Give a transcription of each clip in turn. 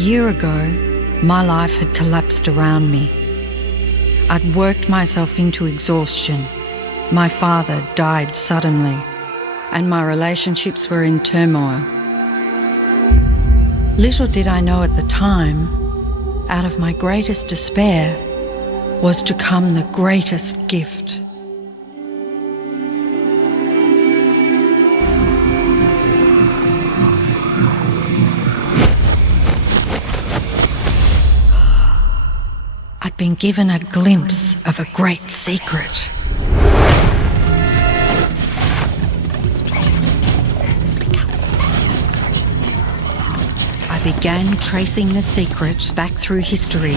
year ago, my life had collapsed around me. I'd worked myself into exhaustion. My father died suddenly, and my relationships were in turmoil. Little did I know at the time, out of my greatest despair was to come the greatest gift. I'd been given a glimpse of a great secret. I began tracing the secret back through history.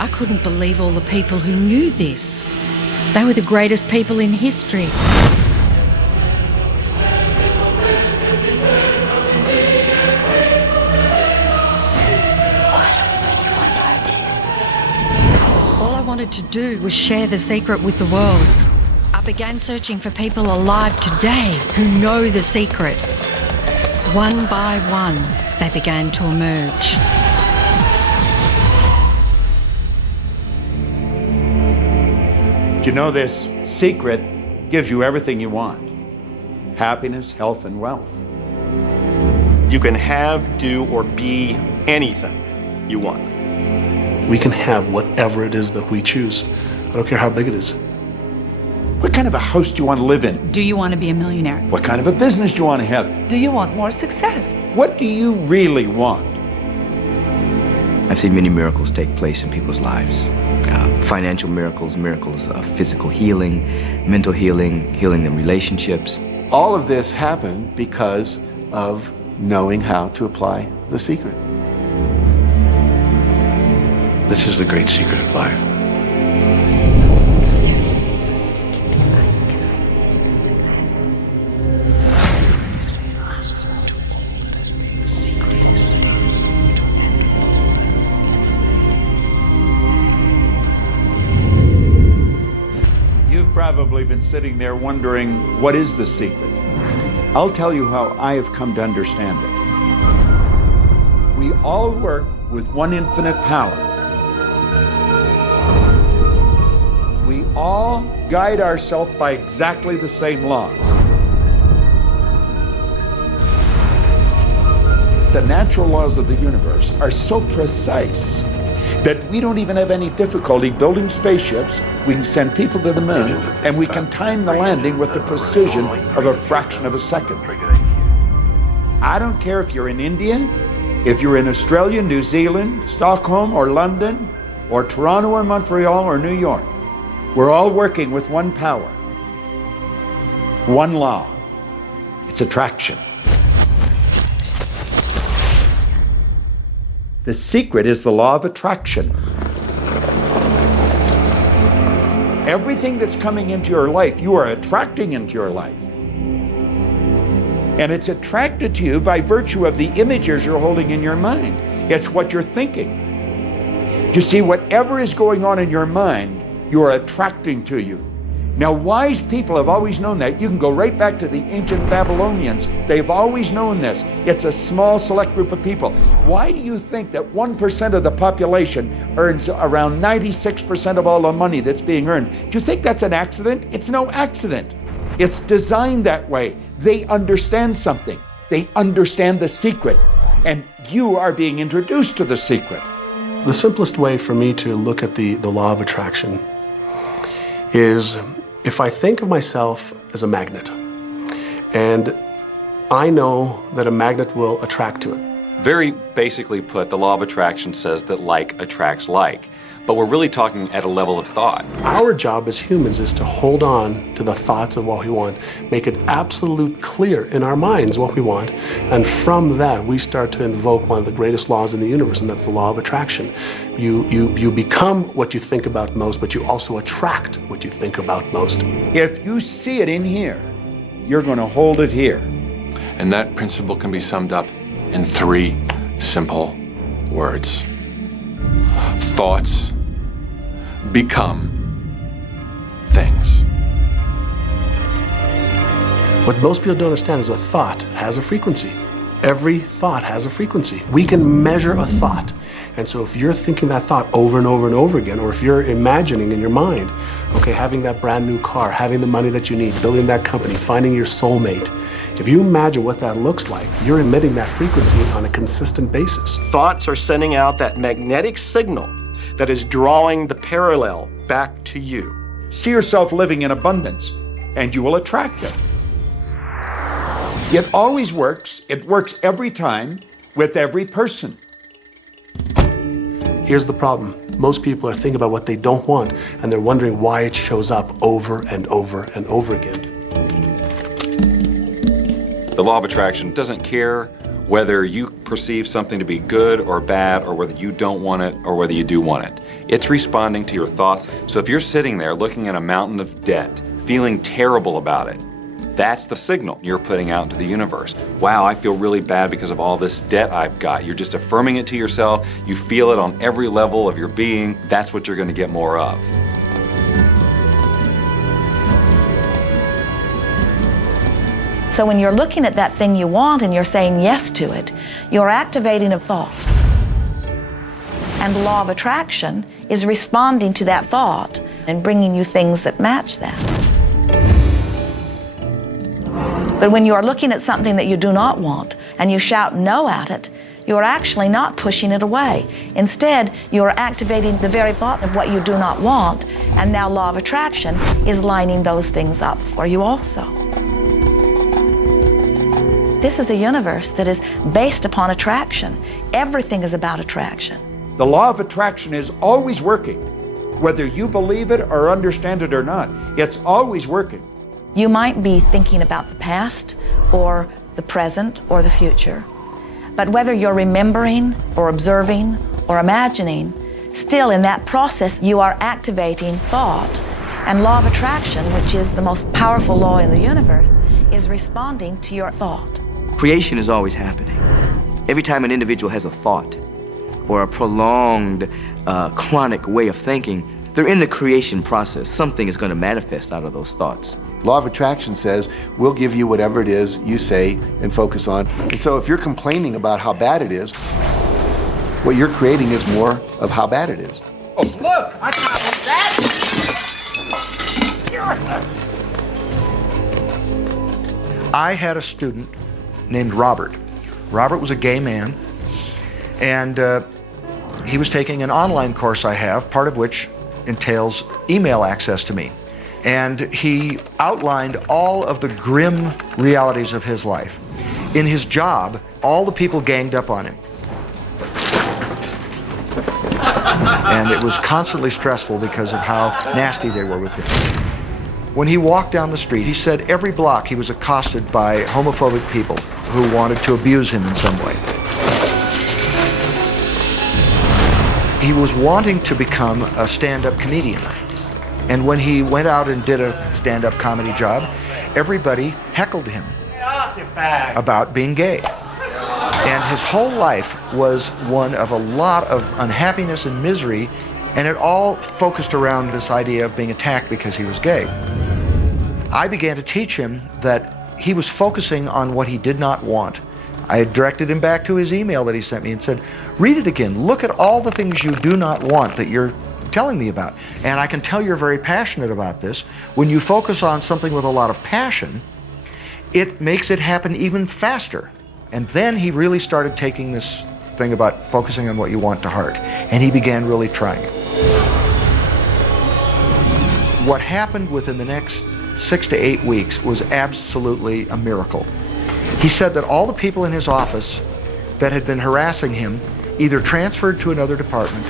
I couldn't believe all the people who knew this. They were the greatest people in history. Why doesn't anyone know this? All I wanted to do was share the secret with the world. I began searching for people alive today who know the secret. One by one, they began to emerge. You know, this secret gives you everything you want. Happiness, health, and wealth. You can have, do, or be anything you want. We can have whatever it is that we choose. I don't care how big it is. What kind of a house do you want to live in? Do you want to be a millionaire? What kind of a business do you want to have? Do you want more success? What do you really want? I've seen many miracles take place in people's lives. Financial miracles, miracles of physical healing, mental healing, healing in relationships. All of this happened because of knowing how to apply the secret. This is the great secret of life. You've probably been sitting there wondering, what is the secret? I'll tell you how I have come to understand it. We all work with one infinite power. We all guide ourselves by exactly the same laws. The natural laws of the universe are so precise that we don't even have any difficulty building spaceships. We can send people to the moon, and we can time the landing with the precision of a fraction of a second. I don't care if you're in India, if you're in Australia, New Zealand, Stockholm, or London, or Toronto, or Montreal, or New York. We're all working with one power, one law. It's attraction. The secret is the law of attraction. Everything that's coming into your life, you are attracting into your life. And it's attracted to you by virtue of the images you're holding in your mind. It's what you're thinking. You see, whatever is going on in your mind, you are attracting to you. Now, wise people have always known that. You can go right back to the ancient Babylonians. They've always known this. It's a small, select group of people. Why do you think that 1% of the population earns around 96% of all the money that's being earned? Do you think that's an accident? It's no accident. It's designed that way. They understand something. They understand the secret. And you are being introduced to the secret. The simplest way for me to look at the law of attraction is if I think of myself as a magnet, and I know that a magnet will attract to it. Very basically put, the law of attraction says that like attracts like. But we're really talking at a level of thought. Our job as humans is to hold on to the thoughts of what we want, make it absolute clear in our minds what we want, and from that we start to invoke one of the greatest laws in the universe, and that's the law of attraction. You become what you think about most, but you also attract what you think about most. If you see it in here, you're going to hold it here. And that principle can be summed up in 3 simple words. Thoughts become things. What most people don't understand is a thought has a frequency. Every thought has a frequency. We can measure a thought. And so if you're thinking that thought over and over and over again, or if you're imagining in your mind, okay, having that brand new car, having the money that you need, building that company, finding your soulmate, if you imagine what that looks like, you're emitting that frequency on a consistent basis. Thoughts are sending out that magnetic signal that is drawing the parallel back to you. See yourself living in abundance, and you will attract it. It always works. It works every time with every person. Here's the problem. Most people are thinking about what they don't want, and they're wondering why it shows up over and over and over again. The law of attraction doesn't care whether you perceive something to be good or bad, or whether you don't want it or whether you do want it. It's responding to your thoughts. So if you're sitting there looking at a mountain of debt, feeling terrible about it, that's the signal you're putting out into the universe. Wow, I feel really bad because of all this debt I've got. You're just affirming it to yourself. You feel it on every level of your being. That's what you're going to get more of. So when you're looking at that thing you want and you're saying yes to it, you're activating a thought. And the law of attraction is responding to that thought and bringing you things that match that. But when you are looking at something that you do not want and you shout no at it, you are actually not pushing it away. Instead, you are activating the very thought of what you do not want, and now law of attraction is lining those things up for you also. This is a universe that is based upon attraction. Everything is about attraction. The law of attraction is always working. Whether you believe it or understand it or not, it's always working. You might be thinking about the past or the present or the future. But whether you're remembering or observing or imagining, still in that process you are activating thought. And law of attraction, which is the most powerful law in the universe, is responding to your thought. Creation is always happening. Every time an individual has a thought or a prolonged, chronic way of thinking, they're in the creation process. Something is going to manifest out of those thoughts. Law of attraction says, we'll give you whatever it is you say and focus on. And so if you're complaining about how bad it is, what you're creating is more of how bad it is. Oh, look, I found that. I had a student named Robert. Robert was a gay man, and he was taking an online course I have, part of which entails email access to me. And he outlined all of the grim realities of his life. In his job, all the people ganged up on him. And it was constantly stressful because of how nasty they were with him. When he walked down the street, he said every block he was accosted by homophobic people who wanted to abuse him in some way. He was wanting to become a stand-up comedian. And when he went out and did a stand-up comedy job, everybody heckled him about being gay. And his whole life was one of a lot of unhappiness and misery, and it all focused around this idea of being attacked because he was gay. I began to teach him that he was focusing on what he did not want. I had directed him back to his email that he sent me and said, read it again. Look at all the things you do not want that you're telling me about. And I can tell you're very passionate about this. When you focus on something with a lot of passion, it makes it happen even faster. And then he really started taking this thing about focusing on what you want to heart. And he began really trying it. What happened within the next 6 to 8 weeks was absolutely a miracle. He said that all the people in his office that had been harassing him either transferred to another department,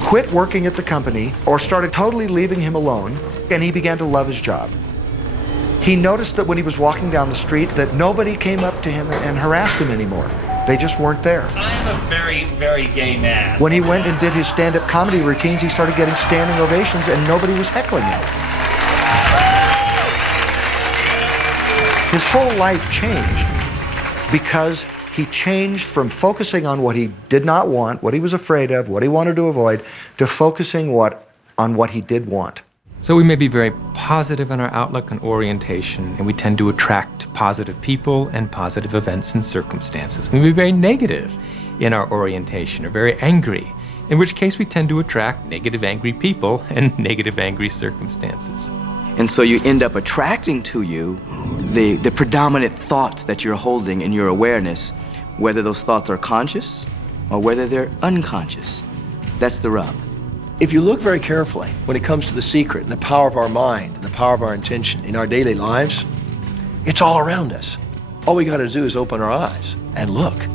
quit working at the company, or started totally leaving him alone, and he began to love his job. He noticed that when he was walking down the street that nobody came up to him and harassed him anymore. They just weren't there. I am a very, very gay man. When he went and did his stand-up comedy routines, he started getting standing ovations and nobody was heckling him. His whole life changed because he changed from focusing on what he did not want, what he was afraid of, what he wanted to avoid, to focusing on what he did want. So we may be very positive in our outlook and orientation, and we tend to attract positive people and positive events and circumstances. We may be very negative in our orientation, or very angry, in which case we tend to attract negative, angry people and negative, angry circumstances. And so you end up attracting to you the predominant thoughts that you're holding in your awareness, whether those thoughts are conscious or whether they're unconscious. That's the rub. If you look very carefully when it comes to the secret and the power of our mind and the power of our intention in our daily lives, it's all around us. All we got to do is open our eyes and look.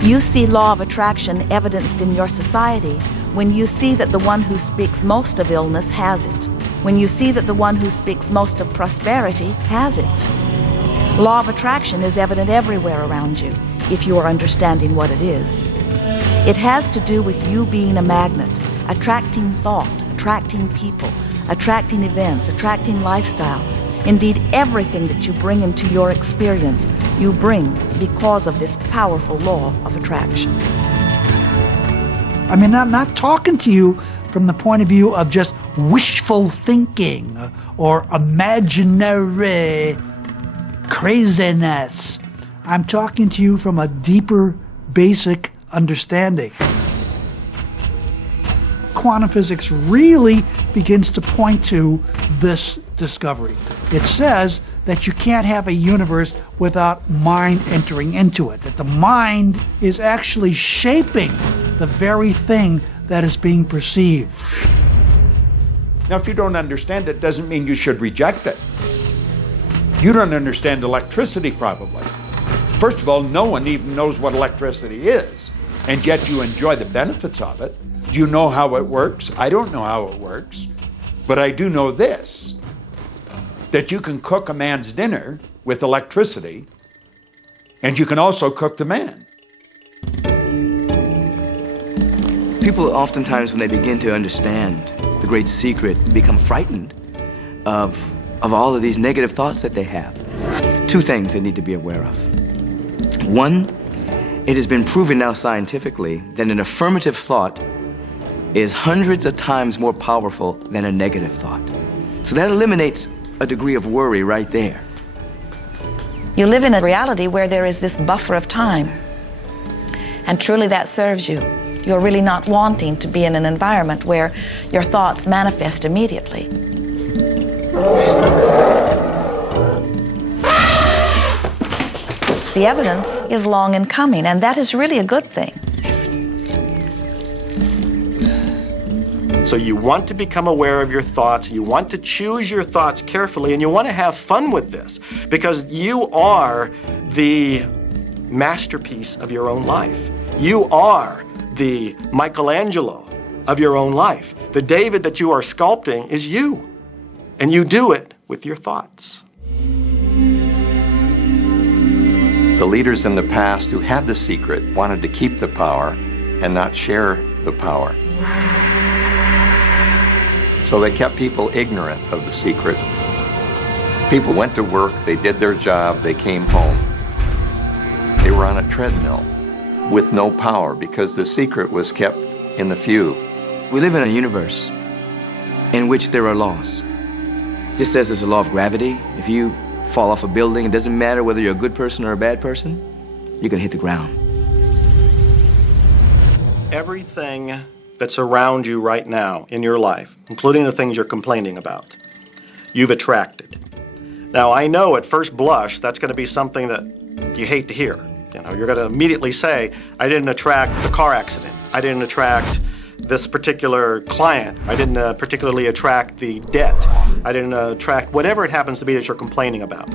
You see law of attraction evidenced in your society when you see that the one who speaks most of illness has it. When you see that the one who speaks most of prosperity has it. Law of attraction is evident everywhere around you, if you are understanding what it is. It has to do with you being a magnet, attracting thought, attracting people, attracting events, attracting lifestyle. Indeed, everything that you bring into your experience, you bring because of this powerful law of attraction. I mean, I'm not talking to you from the point of view of just wishful thinking or imaginary craziness. I'm talking to you from a deeper, basic understanding. Quantum physics really begins to point to this discovery. It says that you can't have a universe without mind entering into it, that the mind is actually shaping the very thing that is being perceived. Now, if you don't understand it, doesn't mean you should reject it. You don't understand electricity, probably. First of all, no one even knows what electricity is, and yet you enjoy the benefits of it. Do you know how it works? I don't know how it works, but I do know this, that you can cook a man's dinner with electricity, and you can also cook the man. People oftentimes, when they begin to understand the great secret, become frightened of all of these negative thoughts that they have. Two things they need to be aware of. One, it has been proven now scientifically that an affirmative thought is hundreds of times more powerful than a negative thought. So that eliminates a degree of worry right there. You live in a reality where there is this buffer of time, and truly that serves you. You're really not wanting to be in an environment where your thoughts manifest immediately. The evidence is long in coming, and that is really a good thing. So you want to become aware of your thoughts, you want to choose your thoughts carefully, and you want to have fun with this, because you are the masterpiece of your own life. You are the Michelangelo of your own life. The David that you are sculpting is you, and you do it with your thoughts. The leaders in the past who had the secret wanted to keep the power and not share the power. So they kept people ignorant of the secret. People went to work, they did their job, they came home. They were on a treadmill with no power because the secret was kept in the few. We live in a universe in which there are laws. Just as there's a law of gravity, if you fall off a building, it doesn't matter whether you're a good person or a bad person, you're gonna hit the ground. Everything that's around you right now in your life, including the things you're complaining about, you've attracted. Now, I know at first blush that's going to be something that you hate to hear. You know, you're going to immediately say, I didn't attract the car accident. I didn't attract this particular client. I didn't particularly attract the debt. I didn't attract whatever it happens to be that you're complaining about.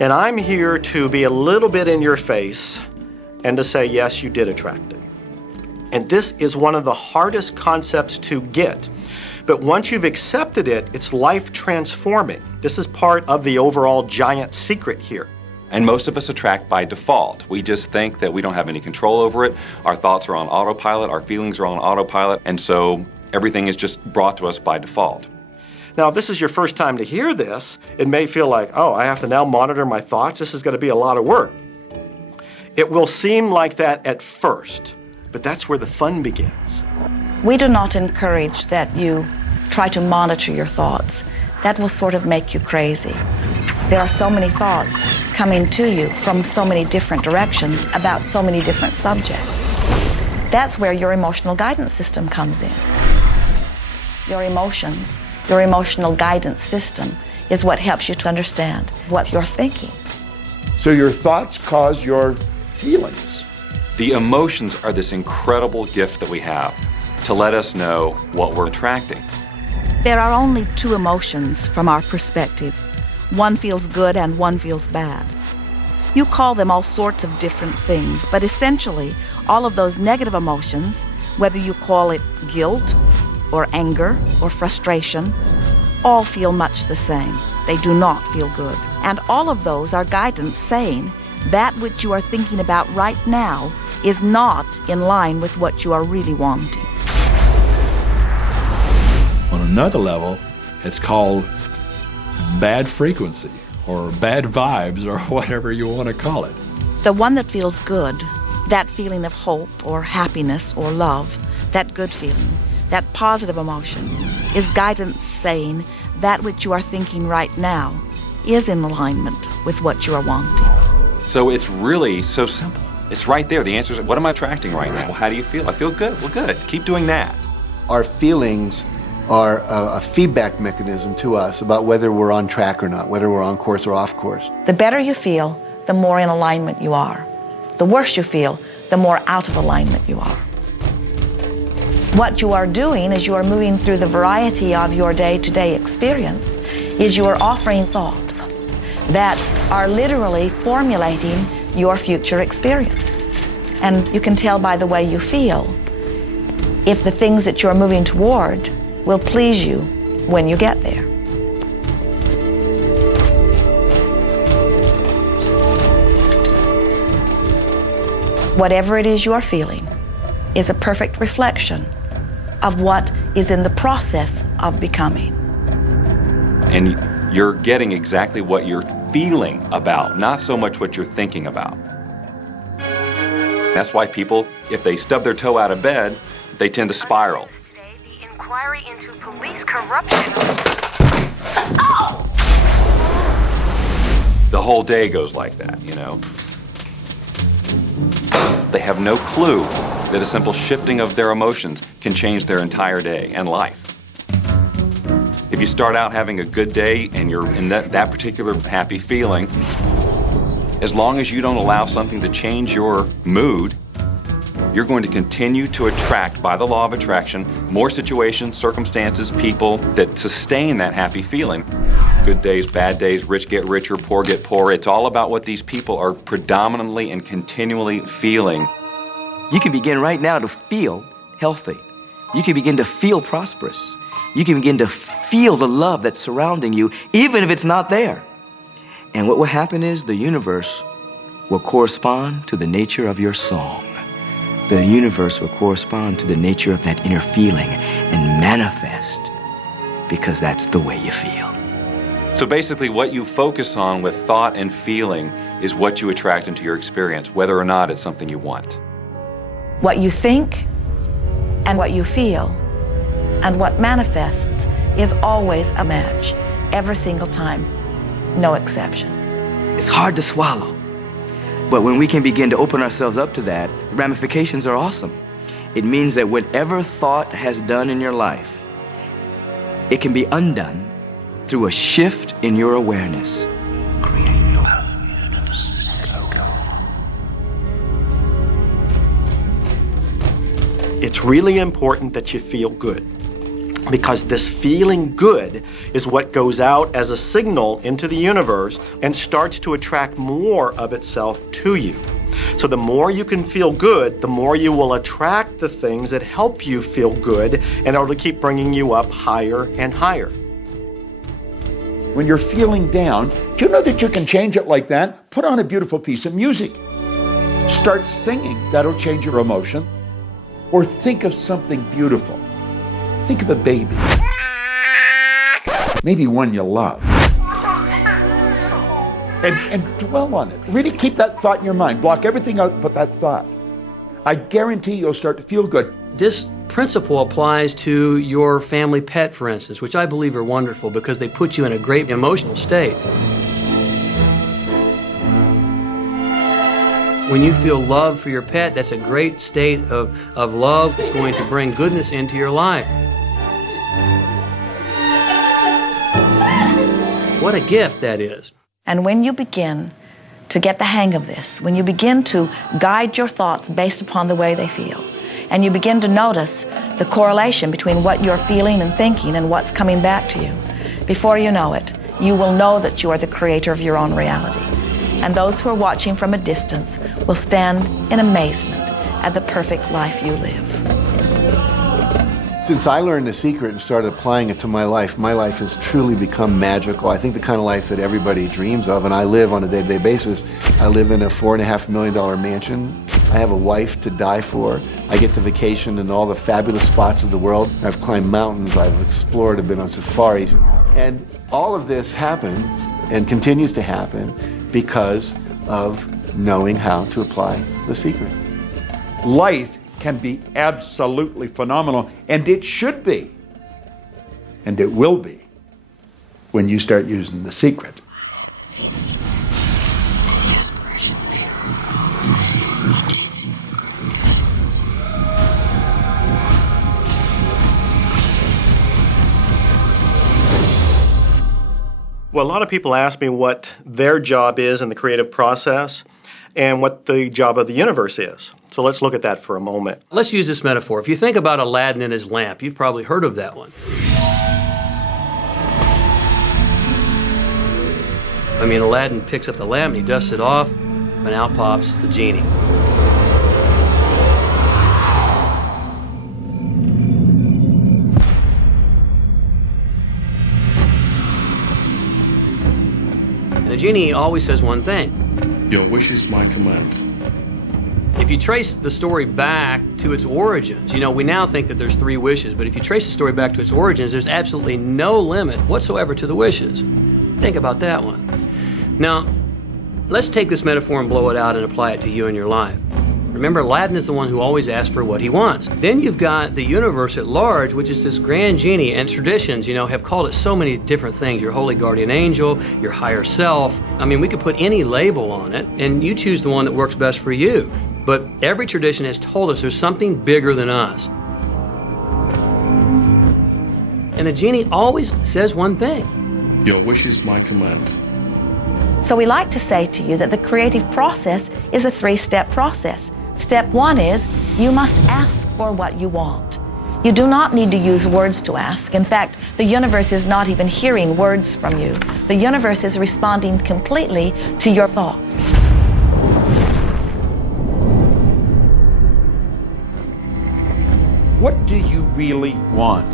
And I'm here to be a little bit in your face and to say, yes, you did attract it. And this is one of the hardest concepts to get. But once you've accepted it, it's life transforming. This is part of the overall giant secret here. And most of us attract by default. We just think that we don't have any control over it. Our thoughts are on autopilot, our feelings are on autopilot, and so everything is just brought to us by default. Now, if this is your first time to hear this, it may feel like, oh, I have to now monitor my thoughts. This is going to be a lot of work. It will seem like that at first, but that's where the fun begins. We do not encourage that you try to monitor your thoughts. That will sort of make you crazy. There are so many thoughts coming to you from so many different directions about so many different subjects. That's where your emotional guidance system comes in. Your emotions, your emotional guidance system is what helps you to understand what you're thinking. So your thoughts cause your feelings. The emotions are this incredible gift that we have to let us know what we're attracting. There are only two emotions from our perspective. One feels good and one feels bad. You call them all sorts of different things, but essentially, all of those negative emotions, whether you call it guilt or anger or frustration, all feel much the same. They do not feel good. And all of those are guidance saying that which you are thinking about right now is not in line with what you are really wanting. On another level, it's called bad frequency or bad vibes or whatever you want to call it. The one that feels good, that feeling of hope or happiness or love, that good feeling, that positive emotion, is guidance saying that which you are thinking right now is in alignment with what you are wanting. So it's really so simple. It's right there. The answer is, what am I attracting right now? Well, how do you feel? I feel good. Well, good. Keep doing that. Our feelings are a feedback mechanism to us about whether we're on track or not, whether we're on course or off course. The better you feel, the more in alignment you are. The worse you feel, the more out of alignment you are. What you are doing as you are moving through the variety of your day-to-day experience is you are offering thoughts that are literally formulating your future experience. And you can tell by the way you feel if the things that you're moving toward will please you when you get there. Whatever it is you are feeling is a perfect reflection of what is in the process of becoming. And you're getting exactly what you're feeling about, not so much what you're thinking about. That's why people, if they stub their toe out of bed, they tend to spiral. Inquiry into police corruption. The whole day goes like that, you know. They have no clue that a simple shifting of their emotions can change their entire day and life. If you start out having a good day and you're in that particular happy feeling, as long as you don't allow something to change your mood, you're going to continue to attract, by the law of attraction, more situations, circumstances, people that sustain that happy feeling. Good days, bad days, rich get richer, poor get poorer. It's all about what these people are predominantly and continually feeling. You can begin right now to feel healthy. You can begin to feel prosperous. You can begin to feel the love that's surrounding you, even if it's not there. And what will happen is the universe will correspond to the nature of your song. The universe will correspond to the nature of that inner feeling and manifest because that's the way you feel. So basically what you focus on with thought and feeling is what you attract into your experience, whether or not it's something you want. What you think and what you feel and what manifests is always a match. every single time, no exception. It's hard to swallow. But when we can begin to open ourselves up to that, the ramifications are awesome. It means that whatever thought has done in your life, it can be undone through a shift in your awareness. It's really important that you feel good, because this feeling good is what goes out as a signal into the universe and starts to attract more of itself to you. So the more you can feel good, the more you will attract the things that help you feel good, and it'll keep bringing you up higher and higher. When you're feeling down, do you know that you can change it like that? Put on a beautiful piece of music. Start singing. That'll change your emotion. Or think of something beautiful. Think of a baby. Maybe one you love. And dwell on it. Really keep that thought in your mind. Block everything out but that thought. I guarantee you'll start to feel good. This principle applies to your family pet, for instance, which I believe are wonderful because they put you in a great emotional state. When you feel love for your pet, that's a great state of love. It's going to bring goodness into your life. What a gift that is. And when you begin to get the hang of this, when you begin to guide your thoughts based upon the way they feel, and you begin to notice the correlation between what you're feeling and thinking and what's coming back to you, before you know it, you will know that you are the creator of your own reality. And those who are watching from a distance will stand in amazement at the perfect life you live. Since I learned the secret and started applying it to my life has truly become magical. I think the kind of life that everybody dreams of, and I live on a day-to-day basis. I live in a $4.5 million mansion. I have a wife to die for. I get to vacation in all the fabulous spots of the world. I've climbed mountains, I've explored, I've been on safaris. And all of this happens and continues to happen because of knowing how to apply the secret. Life can be absolutely phenomenal, and it should be, and it will be, when you start using the secret. Well, a lot of people ask me what their job is in the creative process and what the job of the universe is. So let's look at that for a moment. Let's use this metaphor. If you think about Aladdin and his lamp, you've probably heard of that one. I mean, Aladdin picks up the lamp and he dusts it off, and out pops the genie. And the genie always says one thing. Your wish is my command. If you trace the story back to its origins, you know, we now think that there's 3 wishes, but if you trace the story back to its origins, there's absolutely no limit whatsoever to the wishes. Think about that one. Now, let's take this metaphor and blow it out and apply it to you in your life. Remember, Aladdin is the one who always asks for what he wants. Then you've got the universe at large, which is this grand genie, and traditions, you know, have called it so many different things. Your holy guardian angel, your higher self. I mean, we could put any label on it, and you choose the one that works best for you. But every tradition has told us there's something bigger than us. And the genie always says one thing. Your wish is my command. So we like to say to you that the creative process is a 3-step process. Step 1 is you must ask for what you want. You do not need to use words to ask. In fact, the universe is not even hearing words from you. The universe is responding completely to your thoughts. What do you really want?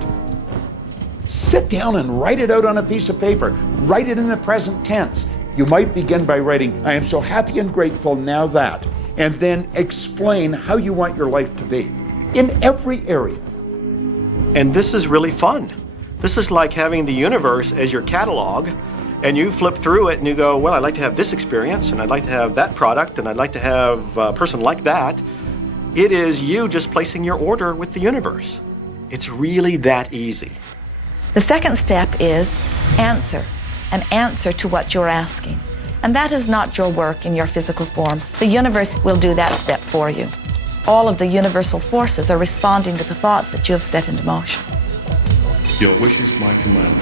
Sit down and write it out on a piece of paper. Write it in the present tense. You might begin by writing, I am so happy and grateful now that, and then explain how you want your life to be in every area. And this is really fun. This is like having the universe as your catalog, and you flip through it and you go, well, I'd like to have this experience, and I'd like to have that product, and I'd like to have a person like that. It is you just placing your order with the universe. It's really that easy. The second step is an answer to what you're asking. And that is not your work in your physical form. The universe will do that step for you. All of the universal forces are responding to the thoughts that you have set into motion. Your wish is my command.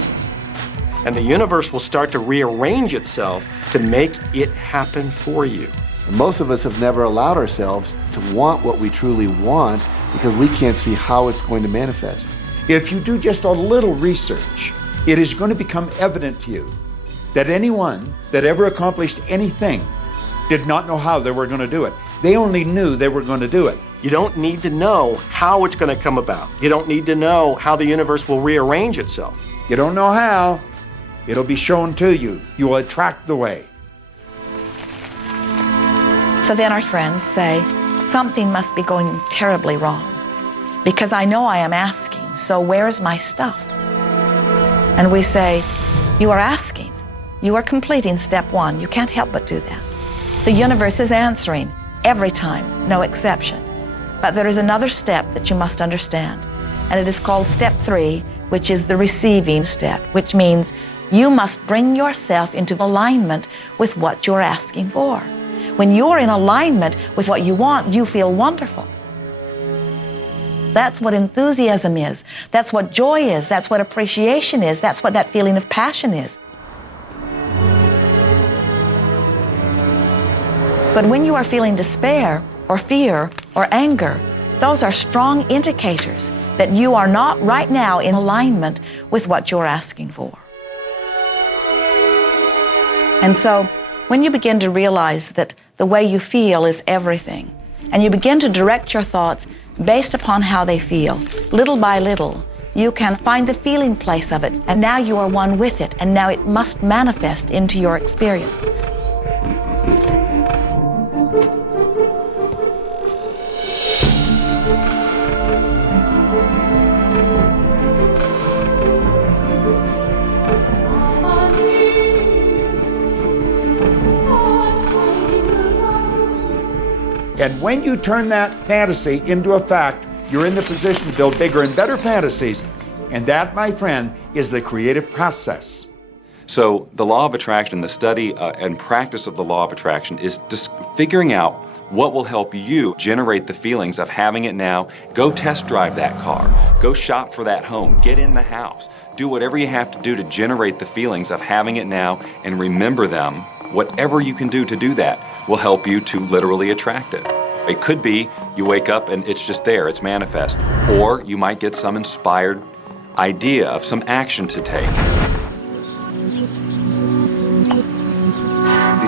And the universe will start to rearrange itself to make it happen for you. Most of us have never allowed ourselves to want what we truly want because we can't see how it's going to manifest. If you do just a little research, it is going to become evident to you that anyone that ever accomplished anything did not know how they were going to do it. They only knew they were going to do it. You don't need to know how it's going to come about. You don't need to know how the universe will rearrange itself. You don't know how. It'll be shown to you. You will attract the way. So then our friends say, something must be going terribly wrong because I know I am asking, so where's my stuff? And we say, you are asking. You are completing step one. You can't help but do that. The universe is answering every time, no exception. But there is another step that you must understand, and it is called step 3, which is the receiving step, which means you must bring yourself into alignment with what you're asking for. When you're in alignment with what you want, you feel wonderful. That's what enthusiasm is. That's what joy is. That's what appreciation is. That's what that feeling of passion is. But when you are feeling despair or fear or anger, those are strong indicators that you are not right now in alignment with what you're asking for. And so, when you begin to realize that the way you feel is everything, and you begin to direct your thoughts based upon how they feel, little by little, you can find the feeling place of it, and now you are one with it, and now it must manifest into your experience. And when you turn that fantasy into a fact, you're in the position to build bigger and better fantasies. And that, my friend, is the creative process. So the law of attraction, the study and practice of the law of attraction is just figuring out what will help you generate the feelings of having it now. Go test drive that car. Go shop for that home. Get in the house. Do whatever you have to do to generate the feelings of having it now and remember them. Whatever you can do to do that will help you to literally attract it. It could be you wake up and it's just there, it's manifest. Or you might get some inspired idea of some action to take.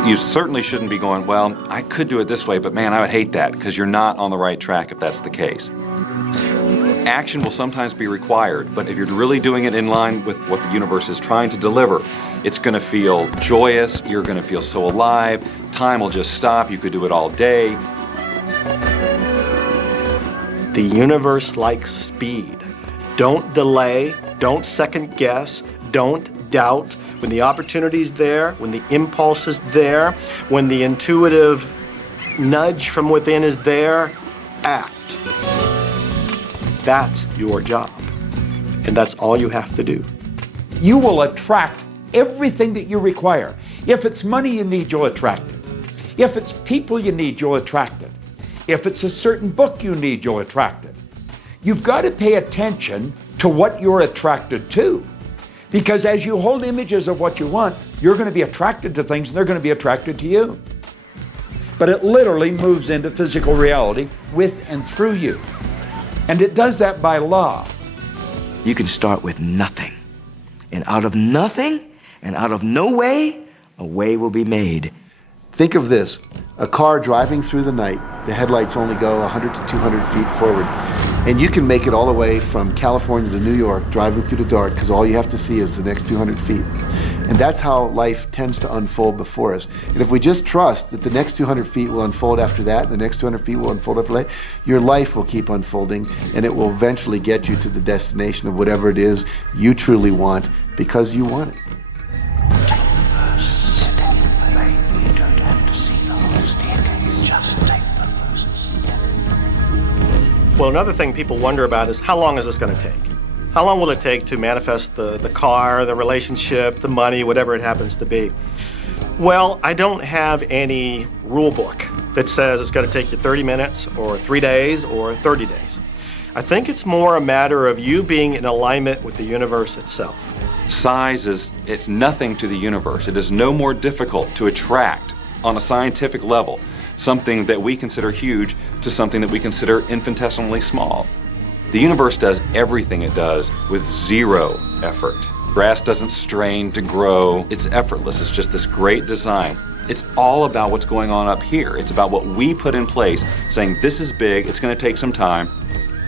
You certainly shouldn't be going, well, I could do it this way, but man, I would hate that, because you're not on the right track if that's the case. Action will sometimes be required, but if you're really doing it in line with what the universe is trying to deliver, it's going to feel joyous, you're going to feel so alive, time will just stop, you could do it all day. The universe likes speed. Don't delay, don't second guess, don't doubt. When the opportunity's there, when the impulse is there, when the intuitive nudge from within is there, act. That's your job. And that's all you have to do. You will attract everything that you require. If it's money you need, you'll attract it. If it's people you need, you'll attract it. If it's a certain book you need, you'll attract it. You've got to pay attention to what you're attracted to. Because as you hold images of what you want, you're going to be attracted to things and they're going to be attracted to you. But it literally moves into physical reality with and through you. And it does that by law. You can start with nothing. And out of nothing, and out of no way, a way will be made. Think of this, a car driving through the night, the headlights only go 100 to 200 feet forward, and you can make it all the way from California to New York driving through the dark because all you have to see is the next 200 feet. And that's how life tends to unfold before us. And if we just trust that the next 200 feet will unfold after that, the next 200 feet will unfold after that, your life will keep unfolding and it will eventually get you to the destination of whatever it is you truly want because you want it. Well, another thing people wonder about is how long is this going to take? How long will it take to manifest the car, the relationship, the money, whatever it happens to be? Well, I don't have any rule book that says it's going to take you 30 minutes or 3 days or 30 days. I think it's more a matter of you being in alignment with the universe itself. Size it's nothing to the universe. It is no more difficult to attract on a scientific level something that we consider huge to something that we consider infinitesimally small. The universe does everything it does with zero effort. Grass doesn't strain to grow. It's effortless. It's just this great design. It's all about what's going on up here. It's about what we put in place, saying this is big, it's going to take some time.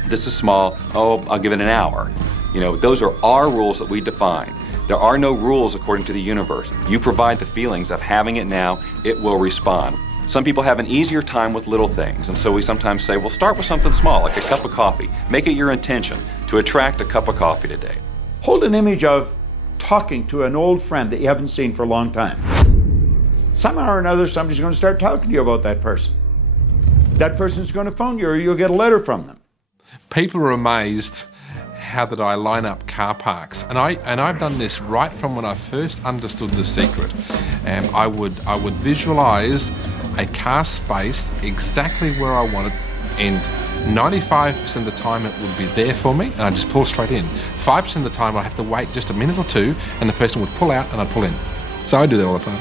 This is small, oh, I'll give it an hour. You know, those are our rules that we define. There are no rules according to the universe. You provide the feelings of having it now, it will respond. Some people have an easier time with little things, and so we sometimes say, well, start with something small, like a cup of coffee. Make it your intention to attract a cup of coffee today. Hold an image of talking to an old friend that you haven't seen for a long time. Somehow or another, somebody's going to start talking to you about that person. That person's going to phone you, or you'll get a letter from them. People are amazed how that I line up car parks, and I've done this right from when I first understood the secret. I would visualize a car space exactly where I want it, and 95% of the time it would be there for me, and I just pull straight in. 5% of the time I have to wait just a minute or two, and the person would pull out and I'd pull in. So I do that all the time.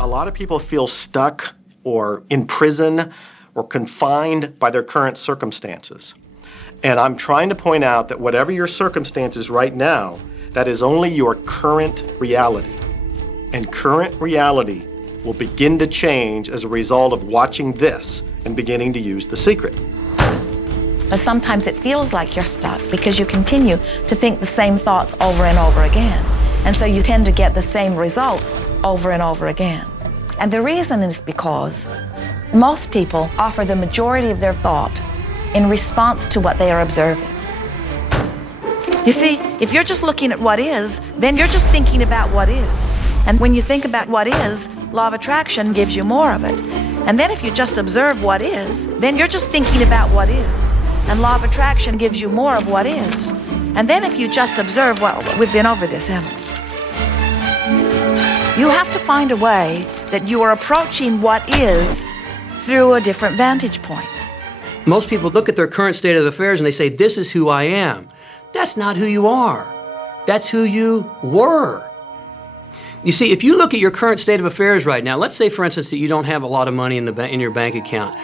A lot of people feel stuck or in prison or confined by their current circumstances. And I'm trying to point out that whatever your circumstances right now, that is only your current reality. And current reality will begin to change as a result of watching this and beginning to use the secret. But sometimes it feels like you're stuck because you continue to think the same thoughts over and over again. And so you tend to get the same results over and over again. And the reason is because most people offer the majority of their thought in response to what they are observing. You see, if you're just looking at what is, then you're just thinking about what is. And when you think about what is, law of attraction gives you more of it. And then if you just observe what is, then you're just thinking about what is. And law of attraction gives you more of what is. And then if you just observe, well, we've been over this, haven't we? You have to find a way that you are approaching what is through a different vantage point. Most people look at their current state of affairs and they say, this is who I am. That's not who you are. That's who you were. You see, if you look at your current state of affairs right now, let's say, for instance, that you don't have a lot of money in your bank account,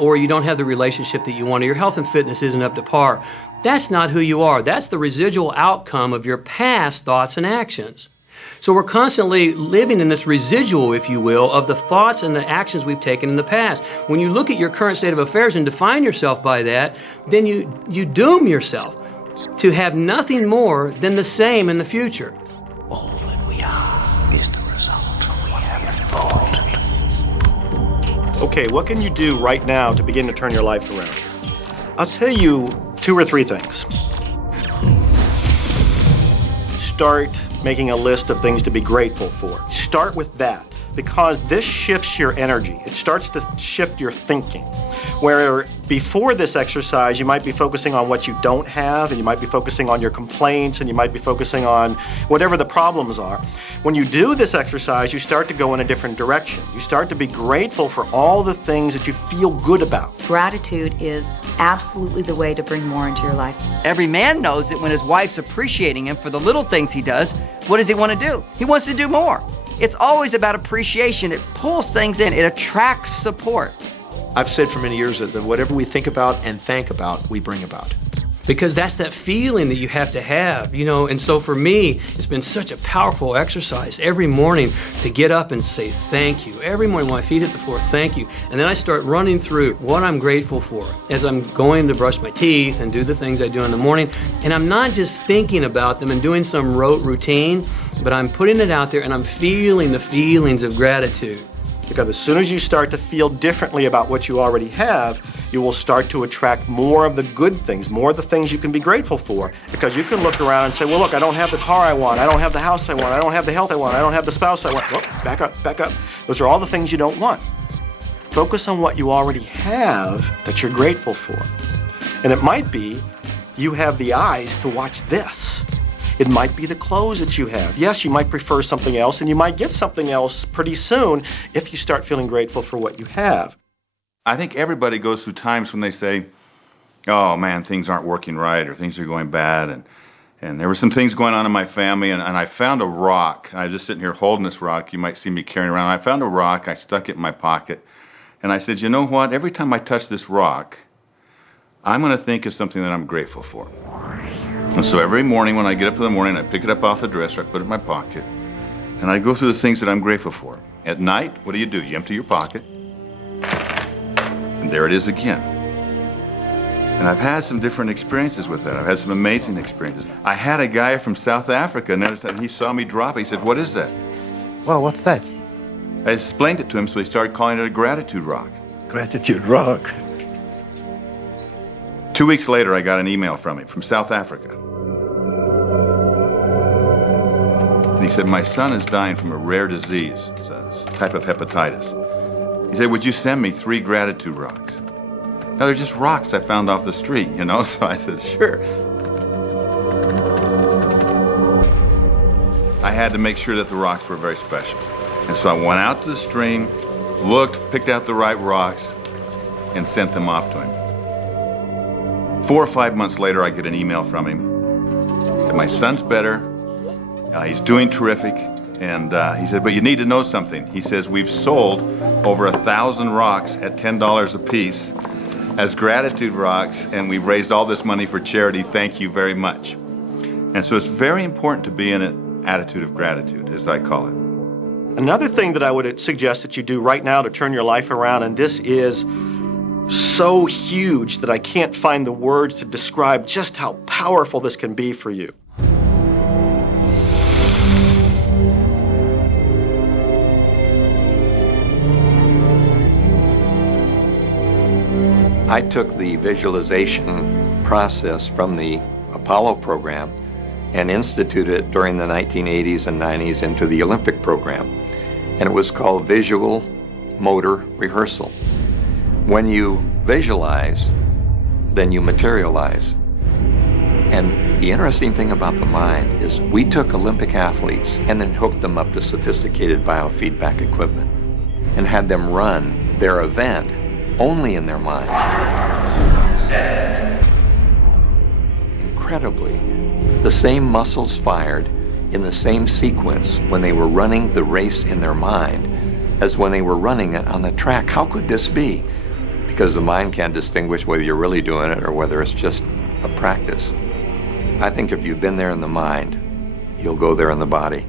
or you don't have the relationship that you want, or your health and fitness isn't up to par. That's not who you are. That's the residual outcome of your past thoughts and actions. So we're constantly living in this residual, if you will, of the thoughts and the actions we've taken in the past. When you look at your current state of affairs and define yourself by that, then you doom yourself to have nothing more than the same in the future. All that we are is the result of what we have thought. Okay, what can you do right now to begin to turn your life around? I'll tell you 2 or 3 things. Start making a list of things to be grateful for. Start with that, because this shifts your energy. It starts to shift your thinking. Where before this exercise, you might be focusing on what you don't have, and you might be focusing on your complaints, and you might be focusing on whatever the problems are. When you do this exercise, you start to go in a different direction. You start to be grateful for all the things that you feel good about. Gratitude is absolutely the way to bring more into your life. Every man knows that when his wife's appreciating him for the little things he does, what does he want to do? He wants to do more. It's always about appreciation. It pulls things in. It attracts support. I've said for many years that whatever we think about and thank about, we bring about. Because that's that feeling that you have to have, you know. And so for me, it's been such a powerful exercise every morning to get up and say thank you. Every morning when my feet hit the floor, thank you. And then I start running through what I'm grateful for as I'm going to brush my teeth and do the things I do in the morning. And I'm not just thinking about them and doing some rote routine, but I'm putting it out there and I'm feeling the feelings of gratitude. Because as soon as you start to feel differently about what you already have, you will start to attract more of the good things, more of the things you can be grateful for. Because you can look around and say, well, look, I don't have the car I want, I don't have the house I want, I don't have the health I want, I don't have the spouse I want. Whoop, back up, back up. Those are all the things you don't want. Focus on what you already have that you're grateful for. And it might be you have the eyes to watch this. It might be the clothes that you have. Yes, you might prefer something else, and you might get something else pretty soon if you start feeling grateful for what you have. I think everybody goes through times when they say, oh man, things aren't working right, or things are going bad, and there were some things going on in my family, and I found a rock. I was just sitting here holding this rock. You might see me carrying around. I found a rock. I stuck it in my pocket, and I said, you know what? Every time I touch this rock, I'm going to think of something that I'm grateful for. And so every morning when I get up in the morning, I pick it up off the dresser, I put it in my pocket, and I go through the things that I'm grateful for. At night, what do? You empty your pocket, and there it is again. And I've had some different experiences with that. I've had some amazing experiences. I had a guy from South Africa, and he saw me drop it. He said, what is that? Well, what's that? I explained it to him, so he started calling it a gratitude rock. Gratitude rock. 2 weeks later, I got an email from him from South Africa. And he said, my son is dying from a rare disease. It's a type of hepatitis. He said, would you send me 3 gratitude rocks? Now, they're just rocks I found off the street, you know? So I said, sure. I had to make sure that the rocks were very special. And so I went out to the stream, looked, picked out the right rocks, and sent them off to him. 4 or 5 months later, I get an email from him. He said, my son's better. He's doing terrific. And he said, but you need to know something. He says, we've sold over 1,000 rocks at $10 a piece as gratitude rocks, and we've raised all this money for charity. Thank you very much. And so it's very important to be in an attitude of gratitude, as I call it. Another thing that I would suggest that you do right now to turn your life around, and this is so huge that I can't find the words to describe just how powerful this can be for you. I took the visualization process from the Apollo program and instituted it during the 1980s and 90s into the Olympic program. And it was called Visual Motor Rehearsal. When you visualize, then you materialize. And the interesting thing about the mind is we took Olympic athletes and then hooked them up to sophisticated biofeedback equipment and had them run their event only in their mind. Incredibly, the same muscles fired in the same sequence when they were running the race in their mind as when they were running it on the track. How could this be? Because the mind can't distinguish whether you're really doing it or whether it's just a practice. I think if you've been there in the mind, you'll go there in the body.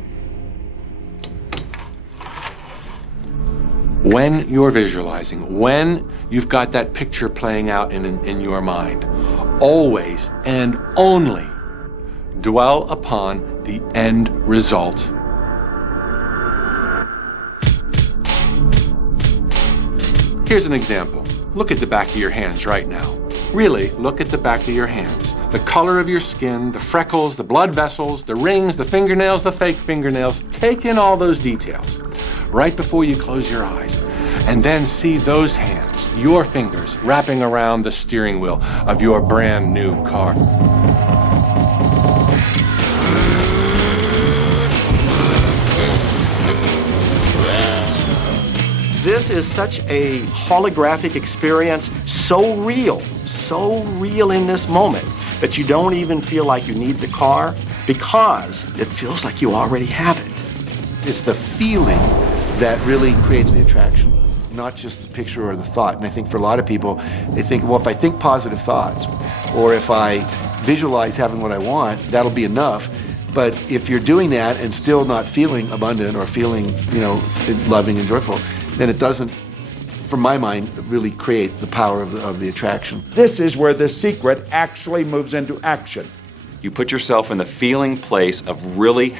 When you're visualizing, when you've got that picture playing out in your mind, always and only dwell upon the end result. Here's an example. Look at the back of your hands right now. Really, look at the back of your hands. The color of your skin, the freckles, the blood vessels, the rings, the fingernails, the fake fingernails. Take in all those details right before you close your eyes. And then see those hands, your fingers, wrapping around the steering wheel of your brand new car. This is such a holographic experience, so real in this moment, that you don't even feel like you need the car because it feels like you already have it. It's the feeling that really creates the attraction, not just the picture or the thought. And I think for a lot of people, they think, well, if I think positive thoughts, or if I visualize having what I want, that'll be enough. But if you're doing that and still not feeling abundant or feeling, loving and joyful, then it doesn't, from my mind, really create the power of the attraction. This is where the secret actually moves into action. You put yourself in the feeling place of really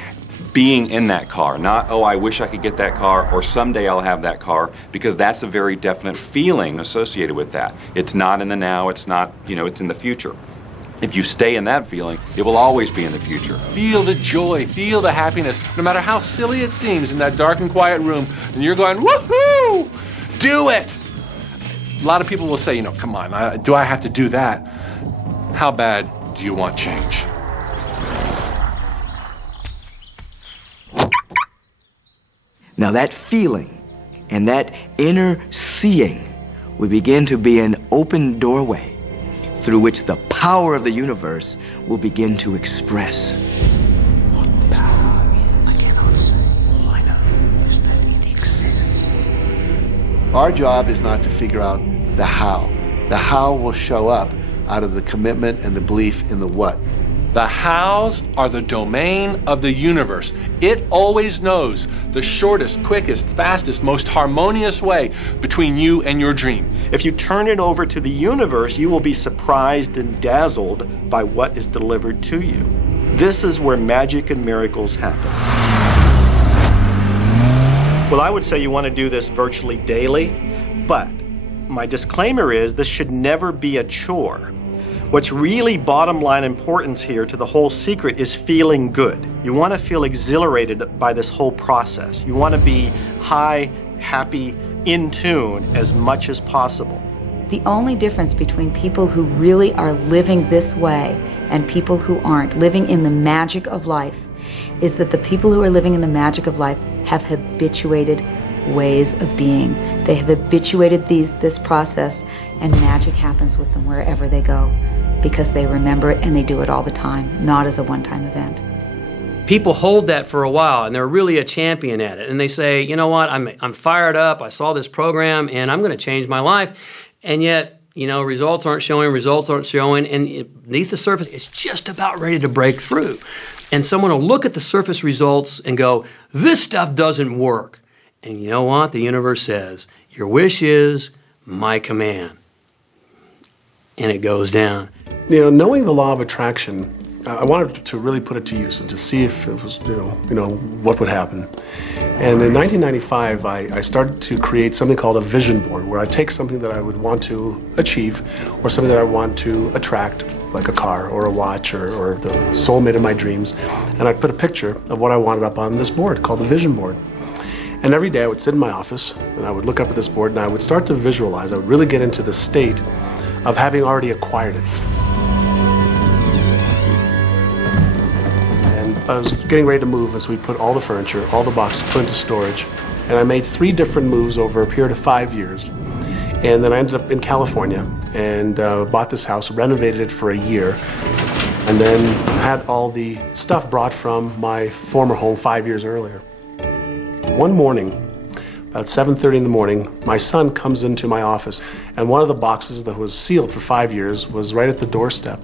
being in that car, not, oh, I wish I could get that car, or someday I'll have that car, because that's a very definite feeling associated with that. It's not in the now, it's not, it's in the future. If you stay in that feeling, it will always be in the future. Feel the joy, feel the happiness, no matter how silly it seems in that dark and quiet room, and you're going, woohoo! Do it! A lot of people will say, come on, do I have to do that? How bad do you want change? Now that feeling and that inner seeing will begin to be an open doorway through which the power of the universe will begin to express. What power is, I cannot say. All I know is that it exists. Our job is not to figure out the how. The how will show up out of the commitment and the belief in the what. The hows are the domain of the universe. It always knows the shortest, quickest, fastest, most harmonious way between you and your dream. If you turn it over to the universe, you will be surprised and dazzled by what is delivered to you. This is where magic and miracles happen. Well, I would say you want to do this virtually daily, but my disclaimer is this should never be a chore. What's really bottom line importance here to the whole secret is feeling good. You want to feel exhilarated by this whole process. You want to be high, happy, in tune as much as possible. The only difference between people who really are living this way and people who aren't, living in the magic of life, is that the people who are living in the magic of life have habituated ways of being. They have habituated this process, and magic happens with them wherever they go because they remember it and they do it all the time, not as a one-time event. People hold that for a while and they're really a champion at it, and they say, you know what, I'm fired up, I saw this program and I'm going to change my life, and yet results aren't showing, and beneath the surface it's just about ready to break through, and someone will look at the surface results and go, this stuff doesn't work, and you know what, the universe says, your wish is my command, and it goes down. Knowing the law of attraction, I wanted to really put it to use and to see if it was, what would happen. And in 1995, I started to create something called a vision board, where I take something that I would want to achieve or something that I want to attract, like a car or a watch or the soulmate of my dreams, and I'd put a picture of what I wanted up on this board called the vision board. And every day I would sit in my office and I would look up at this board and I would start to visualize. I would really get into the state of having already acquired it. And I was getting ready to move as we put all the furniture, all the boxes put into storage. And I made 3 different moves over a period of 5 years. And then I ended up in California and bought this house, renovated it for a year, and then had all the stuff brought from my former home 5 years earlier. One morning, about 7:30 in the morning, my son comes into my office, and one of the boxes that was sealed for 5 years was right at the doorstep.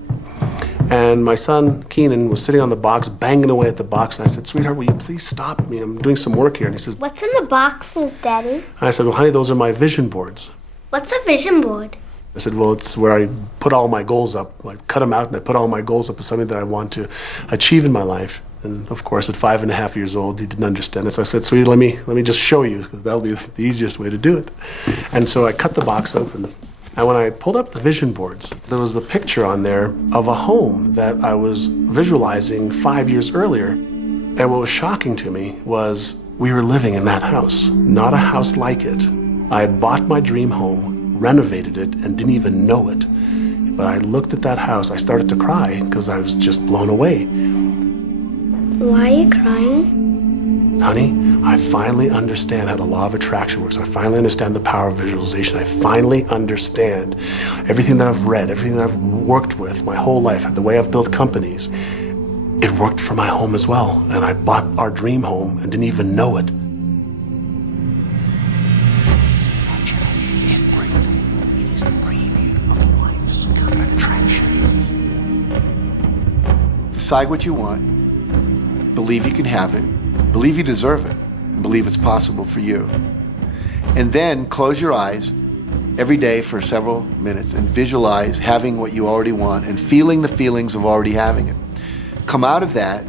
And my son, Keenan, was sitting on the box, banging away at the box, and I said, sweetheart, will you please stop me? I'm doing some work here. And he says, what's in the boxes, Daddy? And I said, well, honey, those are my vision boards. What's a vision board? I said, well, it's where I put all my goals up. I cut them out and I put all my goals up as something that I want to achieve in my life. And of course, at 5.5 years old, he didn't understand it. So I said, sweetie, let me just show you, because that'll be the easiest way to do it. And so I cut the box open. And when I pulled up the vision boards, there was a picture on there of a home that I was visualizing 5 years earlier. And what was shocking to me was we were living in that house, not a house like it. I had bought my dream home, renovated it, and didn't even know it. But I looked at that house, I started to cry because I was just blown away. Why are you crying? Honey, I finally understand how the law of attraction works. I finally understand the power of visualization. I finally understand everything that I've read, everything that I've worked with my whole life, the way I've built companies. It worked for my home as well. And I bought our dream home and didn't even know it. It is the preview of life's attraction. Decide what you want. Believe you can have it. Believe you deserve it. Believe it's possible for you. And then close your eyes every day for several minutes and visualize having what you already want and feeling the feelings of already having it. Come out of that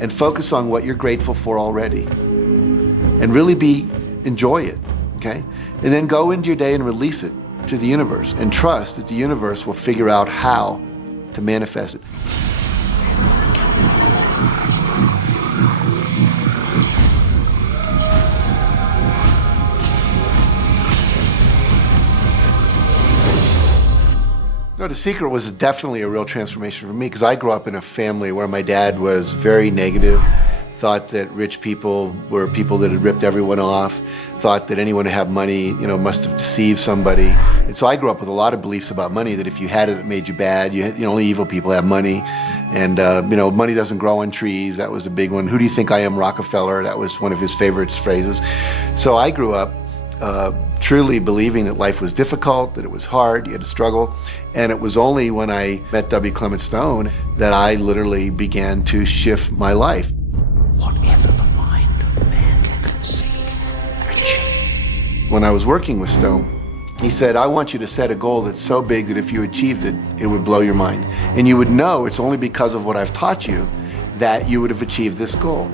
and focus on what you're grateful for already. And really enjoy it, okay? And then go into your day and release it to the universe and trust that the universe will figure out how to manifest it. No, The Secret was definitely a real transformation for me because I grew up in a family where my dad was very negative, thought that rich people were people that had ripped everyone off, thought that anyone who had money, must have deceived somebody. And so I grew up with a lot of beliefs about money, that if you had it, it made you bad. Only evil people have money. And, money doesn't grow on trees. That was a big one. Who do you think I am, Rockefeller? That was one of his favorite phrases. So I grew up truly believing that life was difficult, that it was hard, you had to struggle. And it was only when I met W. Clement Stone that I literally began to shift my life. Whatever the mind of man can conceive, achieve. When I was working with Stone, he said, I want you to set a goal that's so big that if you achieved it, it would blow your mind. And you would know it's only because of what I've taught you that you would have achieved this goal.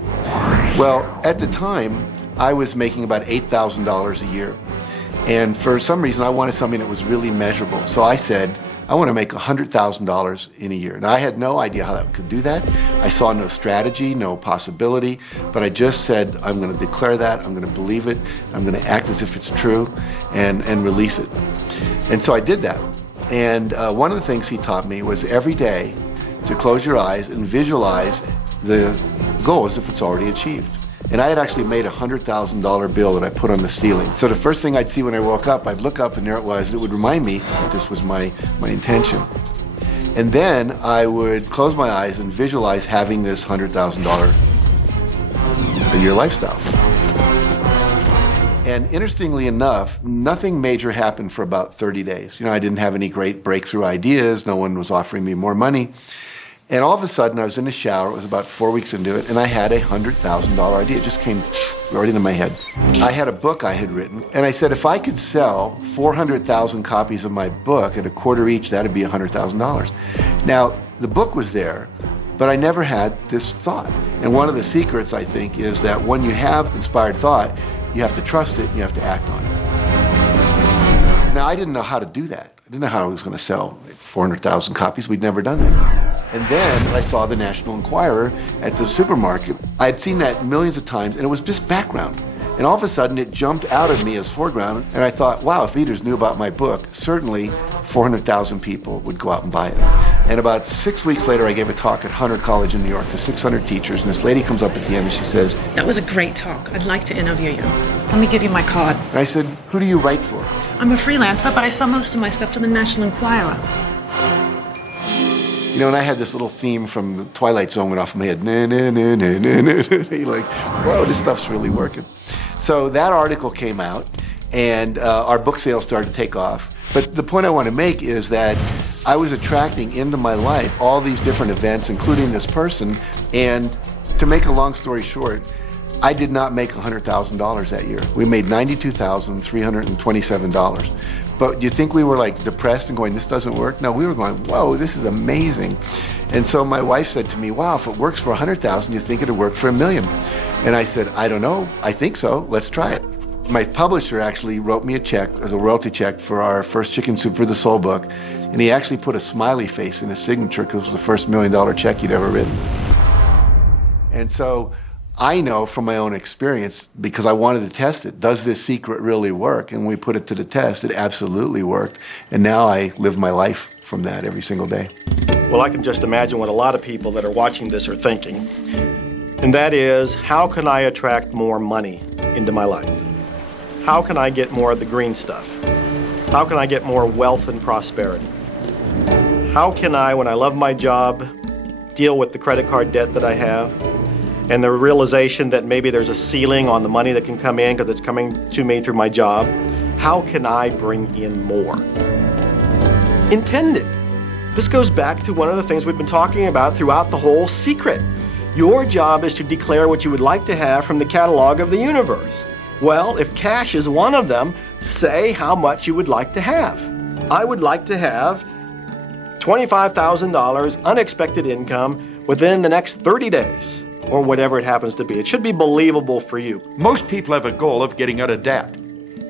Well, at the time, I was making about $8,000 a year. And for some reason, I wanted something that was really measurable. So I said, I want to make $100,000 in a year. Now, I had no idea how I could do that. I saw no strategy, no possibility, but I just said, I'm going to declare that, I'm going to believe it, I'm going to act as if it's true, and release it. And so I did that. And one of the things he taught me was every day to close your eyes and visualize the goal as if it's already achieved. And I had actually made a $100,000 bill that I put on the ceiling. So the first thing I'd see when I woke up, I'd look up and there it was. And it would remind me that this was my intention. And then I would close my eyes and visualize having this $100,000 a year lifestyle. And interestingly enough, nothing major happened for about 30 days. I didn't have any great breakthrough ideas. No one was offering me more money. And all of a sudden, I was in the shower, it was about 4 weeks into it, and I had a $100,000 idea. It just came right into my head. I had a book I had written, and I said, if I could sell 400,000 copies of my book at a quarter each, that'd be $100,000. Now, the book was there, but I never had this thought. And one of the secrets, I think, is that when you have inspired thought, you have to trust it, and you have to act on it. Now, I didn't know how to do that. I didn't know how I was going to sell 400,000 copies. We'd never done that. And then I saw the National Enquirer at the supermarket. I had seen that millions of times, and it was just background. And all of a sudden, it jumped out of me as foreground, and I thought, wow, if readers knew about my book, certainly 400,000 people would go out and buy it. And about 6 weeks later, I gave a talk at Hunter College in New York to 600 teachers, and this lady comes up at the end and she says, that was a great talk. I'd like to interview you. Let me give you my card. And I said, who do you write for? I'm a freelancer, but I sell most of my stuff to the National Enquirer. And I had this little theme from the Twilight Zone went off in my head. Na, na, na, na, na, na. You're like, whoa, this stuff's really working. So that article came out, and our book sales started to take off. But the point I want to make is that I was attracting into my life all these different events, including this person. And to make a long story short, I did not make $100,000 that year. We made $92,327. But do you think we were like depressed and going, this doesn't work? No, we were going, whoa, this is amazing. And so my wife said to me, wow, if it works for 100,000, you think it'd work for $1 million? And I said, I don't know. I think so. Let's try it. My publisher actually wrote me a check as a royalty check for our first Chicken Soup for the Soul book. And he actually put a smiley face in his signature because it was the first $1 million check he'd ever written. And so I know from my own experience, because I wanted to test it, does this secret really work? And when we put it to the test, it absolutely worked. And now I live my life from that every single day. Well, I can just imagine what a lot of people that are watching this are thinking. And that is, how can I attract more money into my life? How can I get more of the green stuff? How can I get more wealth and prosperity? How can I, when I love my job, deal with the credit card debt that I have? And the realization that maybe there's a ceiling on the money that can come in because it's coming to me through my job. How can I bring in more? Intend it. This goes back to one of the things we've been talking about throughout the whole secret. Your job is to declare what you would like to have from the catalog of the universe. Well, if cash is one of them, say how much you would like to have. I would like to have $25,000 unexpected income within the next 30 days. or whatever it happens to be. It should be believable for you. Most people have a goal of getting out of debt.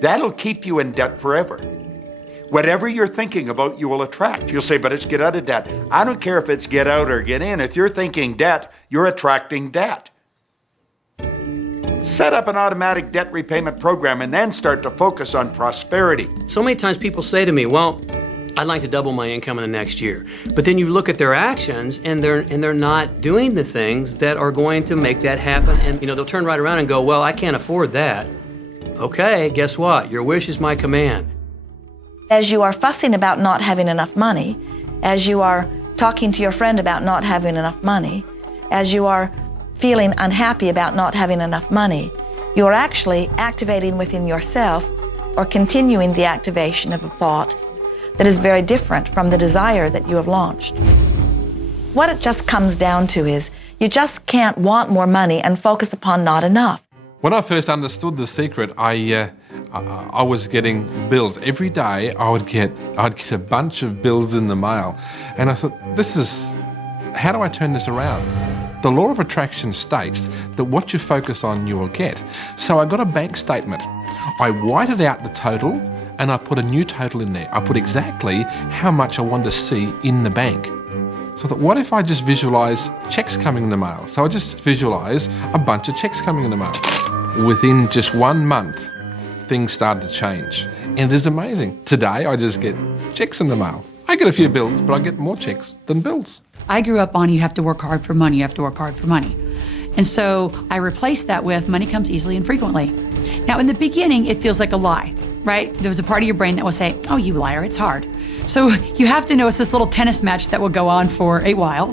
That'll keep you in debt forever. Whatever you're thinking about, you will attract. You'll say, but it's get out of debt. I don't care if it's get out or get in. If you're thinking debt, you're attracting debt. Set up an automatic debt repayment program and then start to focus on prosperity. So many times people say to me, well, I'd like to double my income in the next year. But then you look at their actions and they're not doing the things that are going to make that happen. And they'll turn right around and go, well, I can't afford that. Okay, guess what? Your wish is my command. As you are fussing about not having enough money, as you are talking to your friend about not having enough money, as you are feeling unhappy about not having enough money, you are actually activating within yourself or continuing the activation of a thought that is very different from the desire that you have launched. What it just comes down to is you just can't want more money and focus upon not enough. When I first understood the secret, I was getting bills. Every day I'd get a bunch of bills in the mail. And I thought, how do I turn this around? The law of attraction states that what you focus on, you will get. So I got a bank statement. I whited out the total and I put a new total in there. I put exactly how much I wanted to see in the bank. So I thought, what if I just visualize checks coming in the mail? So I just visualize a bunch of checks coming in the mail. Within just 1 month, things started to change. And it is amazing. Today, I just get checks in the mail. I get a few bills, but I get more checks than bills. I grew up on you have to work hard for money, you have to work hard for money. And so I replaced that with money comes easily and frequently. Now, in the beginning, it feels like a lie, right? There was a part of your brain that will say, oh, you liar, it's hard. So you have to know it's this little tennis match that will go on for a while.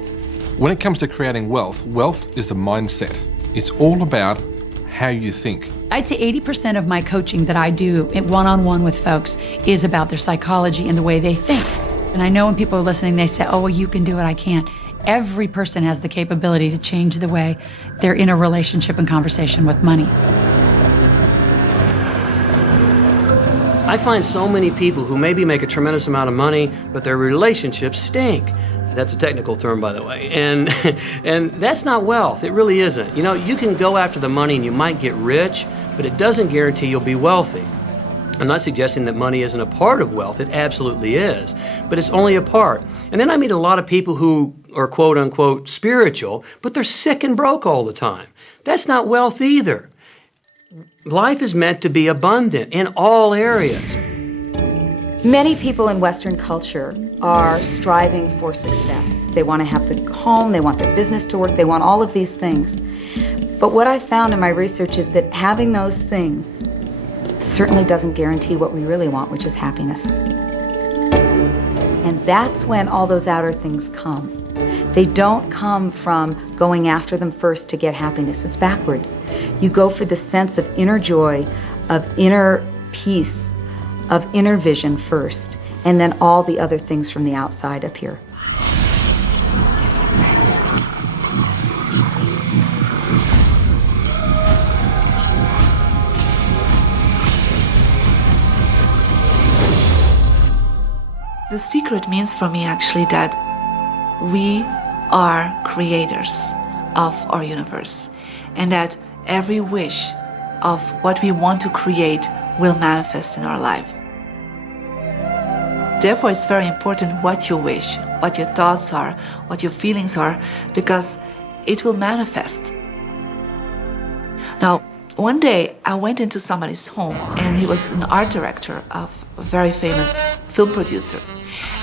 When it comes to creating wealth, wealth is a mindset. It's all about how you think. I'd say 80% of my coaching that I do one-on-one with folks is about their psychology and the way they think. And I know when people are listening, they say, oh, well, you can do it, I can't. Every person has the capability to change the way they're in a relationship and conversation with money. I find so many people who maybe make a tremendous amount of money, but their relationships stink. That's a technical term, by the way. And that's not wealth. It really isn't. You can go after the money and you might get rich, but it doesn't guarantee you'll be wealthy. I'm not suggesting that money isn't a part of wealth. It absolutely is. But it's only a part. And then I meet a lot of people who are quote-unquote spiritual, but they're sick and broke all the time. That's not wealth either. Life is meant to be abundant in all areas. Many people in Western culture are striving for success. They want to have the home, they want their business to work, they want all of these things. But what I found in my research is that having those things certainly doesn't guarantee what we really want, which is happiness. And that's when all those outer things come. They don't come from going after them first to get happiness. It's backwards. You go for the sense of inner joy, of inner peace, of inner vision first, and then all the other things from the outside appear. The secret means for me actually that we are creators of our universe, and that every wish of what we want to create will manifest in our life. Therefore, it's very important what you wish, what your thoughts are, what your feelings are, because it will manifest. Now, one day I went into somebody's home, and he was an art director of a very famous film producer.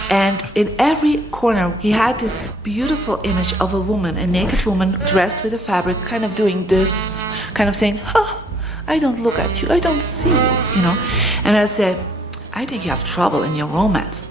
And in every corner, he had this beautiful image of a woman, a naked woman dressed with a fabric, kind of doing this, kind of saying, oh, I don't look at you, I don't see you, And I said, I think you have trouble in your romance.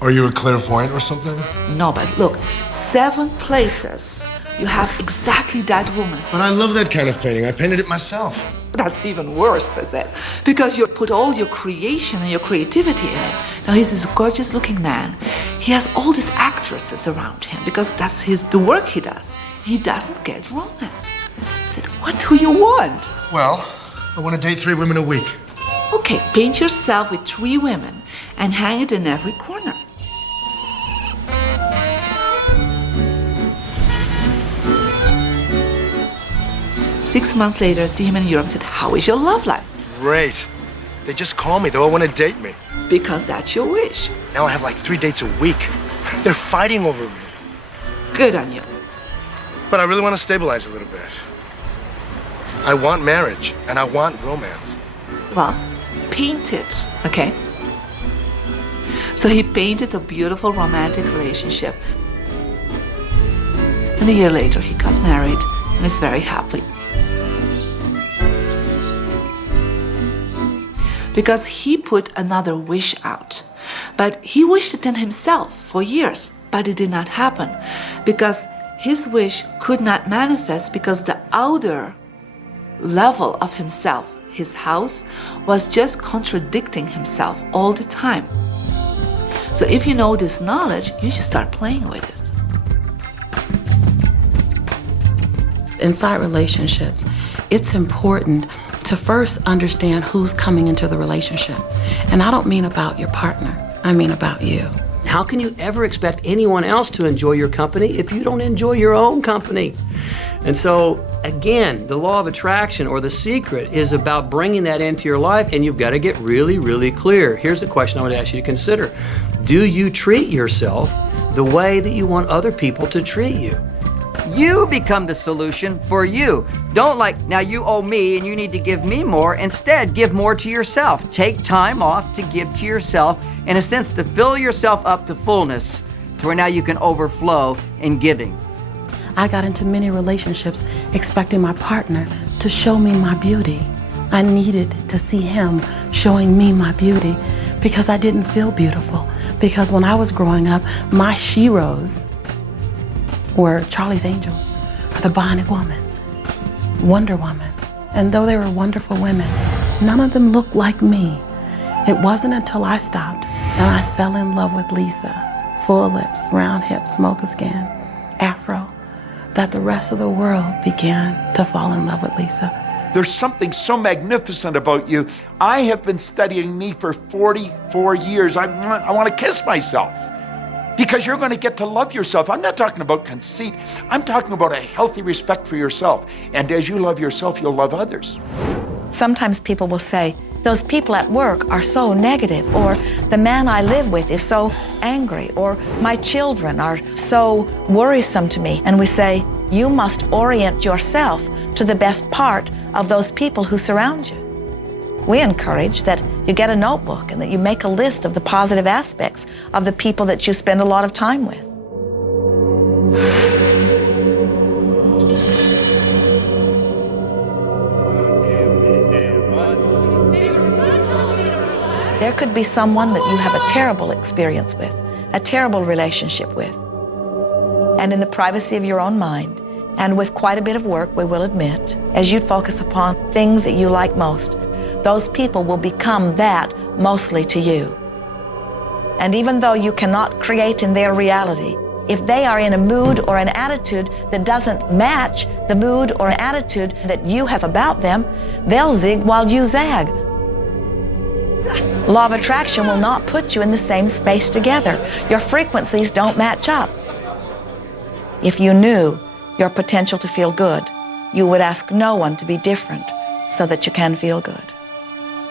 Are you a clairvoyant or something? No, but look, 7 places you have exactly that woman. But I love that kind of painting. I painted it myself. That's even worse, I said, because you put all your creation and your creativity in it. Now, he's this gorgeous looking man. He has all these actresses around him because that's the work he does. He doesn't get romance. I said, what do you want? Well, I want to date 3 women a week. Okay, paint yourself with 3 women and hang it in every corner. 6 months later, see him in Europe and said, how is your love life? Great. They just call me. They all want to date me. Because that's your wish. Now I have like 3 dates a week. They're fighting over me. Good on you. But I really want to stabilize a little bit. I want marriage, and I want romance. Well, paint it, okay? So he painted a beautiful romantic relationship. And a year later, he got married and is very happy. Because he put another wish out. But he wished it in himself for years, but it did not happen. Because his wish could not manifest because the outer level of himself, his house, was just contradicting himself all the time. So if you know this knowledge, you should start playing with it. Inside relationships, it's important to first understand who's coming into the relationship. And I don't mean about your partner, I mean about you. How can you ever expect anyone else to enjoy your company if you don't enjoy your own company? And so, again, the law of attraction, or the secret, is about bringing that into your life, and you've got to get really, really clear. Here's the question I would ask you to consider. Do you treat yourself the way that you want other people to treat you? You become the solution for you. Don't now you owe me and you need to give me more. Instead, give more to yourself. Take time off to give to yourself, in a sense, to fill yourself up to fullness, to where now you can overflow in giving. I got into many relationships expecting my partner to show me my beauty. I needed to see him showing me my beauty because I didn't feel beautiful. Because when I was growing up, my sheroes were Charlie's Angels, or the Bionic Woman, Wonder Woman. And though they were wonderful women, none of them looked like me. It wasn't until I stopped and I fell in love with Lisa, full lips, round hips, mocha skin, afro, that the rest of the world began to fall in love with Lisa. There's something so magnificent about you. I have been studying me for 44 years. I want to kiss myself. Because you're going to get to love yourself. I'm not talking about conceit. I'm talking about a healthy respect for yourself. And as you love yourself, you'll love others. Sometimes people will say, those people at work are so negative, or the man I live with is so angry, or my children are so worrisome to me. And we say, you must orient yourself to the best part of those people who surround you. We encourage that you get a notebook and that you make a list of the positive aspects of the people that you spend a lot of time with. There could be someone that you have a terrible experience with, a terrible relationship with. And in the privacy of your own mind, and with quite a bit of work, we will admit, as you focus upon things that you like most, those people will become that mostly to you. And even though you cannot create in their reality, if they are in a mood or an attitude that doesn't match the mood or an attitude that you have about them, they'll zig while you zag. Law of attraction will not put you in the same space together. Your frequencies don't match up. If you knew your potential to feel good, you would ask no one to be different so that you can feel good.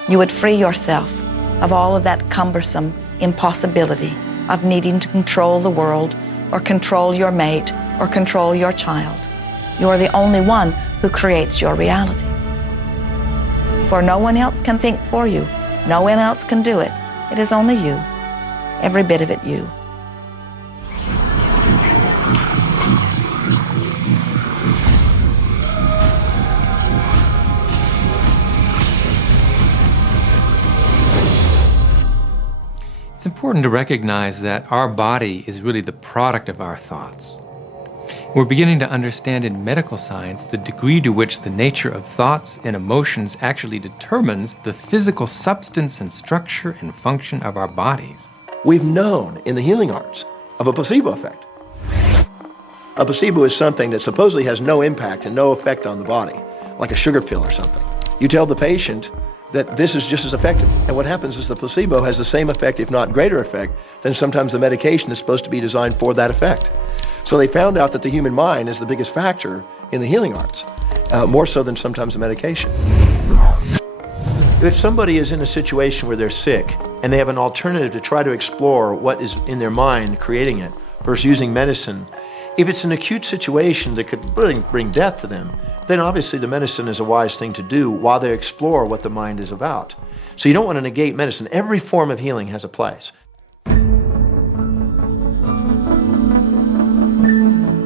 You would free yourself of all of that cumbersome impossibility of needing to control the world or control your mate or control your child. You are the only one who creates your reality. For no one else can think for you. No one else can do it. It is only you. Every bit of it you. It's important to recognize that our body is really the product of our thoughts. We're beginning to understand in medical science the degree to which the nature of thoughts and emotions actually determines the physical substance and structure and function of our bodies. We've known in the healing arts of a placebo effect. A placebo is something that supposedly has no impact and no effect on the body, like a sugar pill or something. You tell the patient that this is just as effective. And what happens is the placebo has the same effect, if not greater effect, than sometimes the medication is supposed to be designed for that effect. So they found out that the human mind is the biggest factor in the healing arts. more so than sometimes the medication. If somebody is in a situation where they're sick and they have an alternative to try to explore what is in their mind creating it versus using medicine, if it's an acute situation that could really bring death to them, then obviously the medicine is a wise thing to do while they explore what the mind is about. So you don't want to negate medicine. Every form of healing has a place.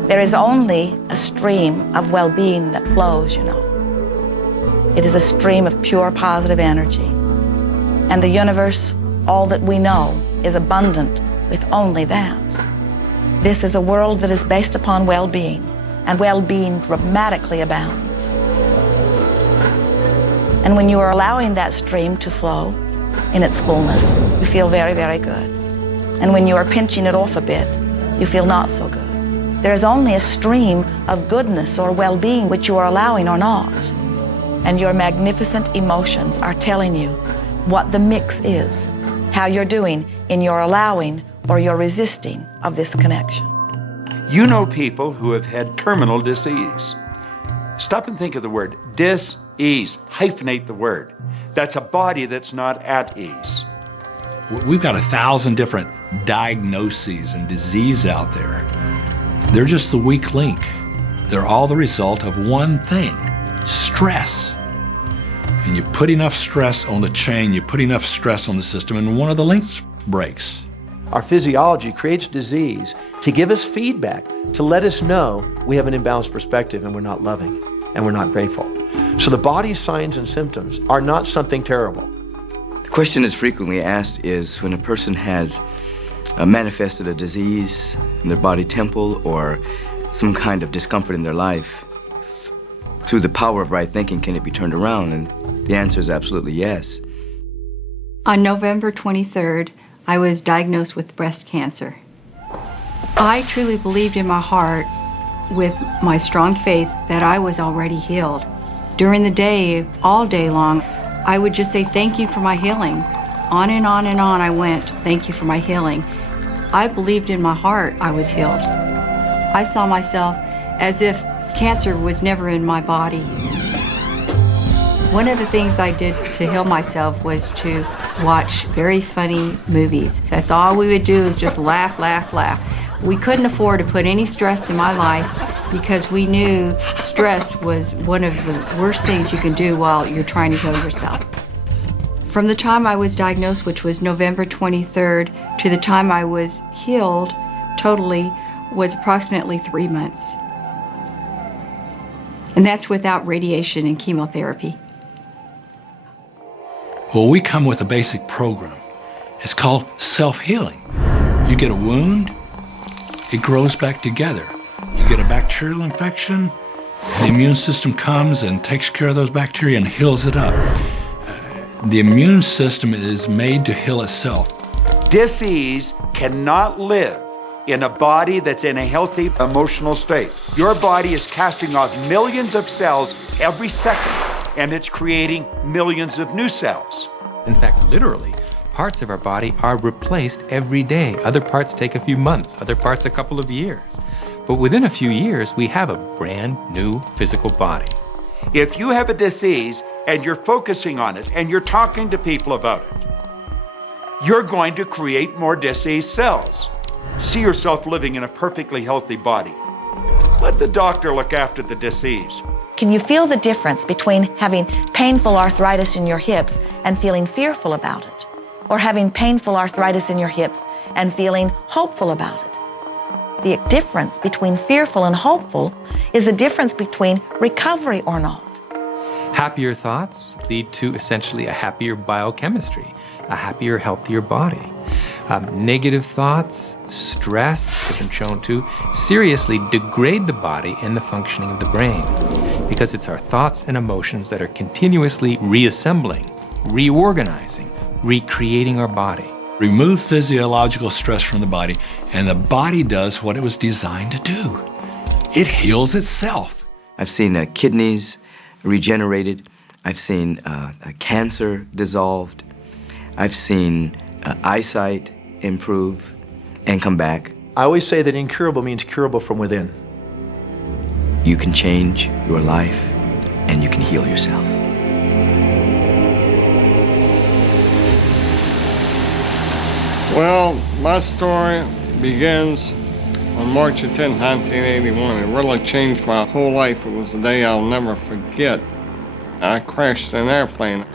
There is only a stream of well-being that flows, you know. It is a stream of pure positive energy. And the universe, all that we know, is abundant with only that. This is a world that is based upon well-being, and well-being dramatically abounds. And when you are allowing that stream to flow in its fullness, you feel very, very good. And when you are pinching it off a bit, you feel not so good. There is only a stream of goodness or well-being which you are allowing or not. And your magnificent emotions are telling you what the mix is, how you're doing in your allowing or your resisting of this connection. You know people who have had terminal disease. Stop and think of the word dis-ease. Hyphenate the word. That's a body that's not at ease. We've got 1,000 different diagnoses and disease out there. They're just the weak link. They're all the result of one thing, stress. And you put enough stress on the chain, you put enough stress on the system, and one of the links breaks. Our physiology creates disease to give us feedback, to let us know we have an imbalanced perspective and we're not loving and we're not grateful. So the body's signs and symptoms are not something terrible. The question that's frequently asked is when a person has manifested a disease in their body temple or some kind of discomfort in their life, through the power of right thinking, can it be turned around? And the answer is absolutely yes. On November 23rd, I was diagnosed with breast cancer. I truly believed in my heart, with my strong faith, that I was already healed. During the day, all day long, I would just say, thank you for my healing. On and on and on I went, thank you for my healing. I believed in my heart I was healed. I saw myself as if cancer was never in my body. One of the things I did to heal myself was to watch very funny movies. That's all we would do, is just laugh, laugh, laugh. We couldn't afford to put any stress in my life because we knew stress was one of the worst things you can do while you're trying to heal yourself. From the time I was diagnosed, which was November 23rd, to the time I was healed totally was approximately 3 months. And that's without radiation and chemotherapy. Well, we come with a basic program. It's called self-healing. You get a wound, it grows back together. You get a bacterial infection, the immune system comes and takes care of those bacteria and heals it up. The immune system is made to heal itself. Dis-ease cannot live in a body that's in a healthy emotional state. Your body is casting off millions of cells every second, and it's creating millions of new cells. In fact, literally, parts of our body are replaced every day. Other parts take a few months, other parts a couple of years. But within a few years, we have a brand new physical body. If you have a disease and you're focusing on it and you're talking to people about it, you're going to create more disease cells. See yourself living in a perfectly healthy body. Let the doctor look after the disease. Can you feel the difference between having painful arthritis in your hips and feeling fearful about it? Or having painful arthritis in your hips and feeling hopeful about it? The difference between fearful and hopeful is the difference between recovery or not. Happier thoughts lead to essentially a happier biochemistry, a happier, healthier body. Negative thoughts, stress, have been shown to seriously degrade the body and the functioning of the brain, because it's our thoughts and emotions that are continuously reassembling, reorganizing, recreating our body. Remove physiological stress from the body, and the body does what it was designed to do. It heals itself. I've seen kidneys regenerated. I've seen cancer dissolved. I've seen eyesight improve and come back. I always say that incurable means curable from within. You can change your life and you can heal yourself. Well, my story begins on March 10, 1981. It really changed my whole life. It was a day I'll never forget. I crashed an airplane.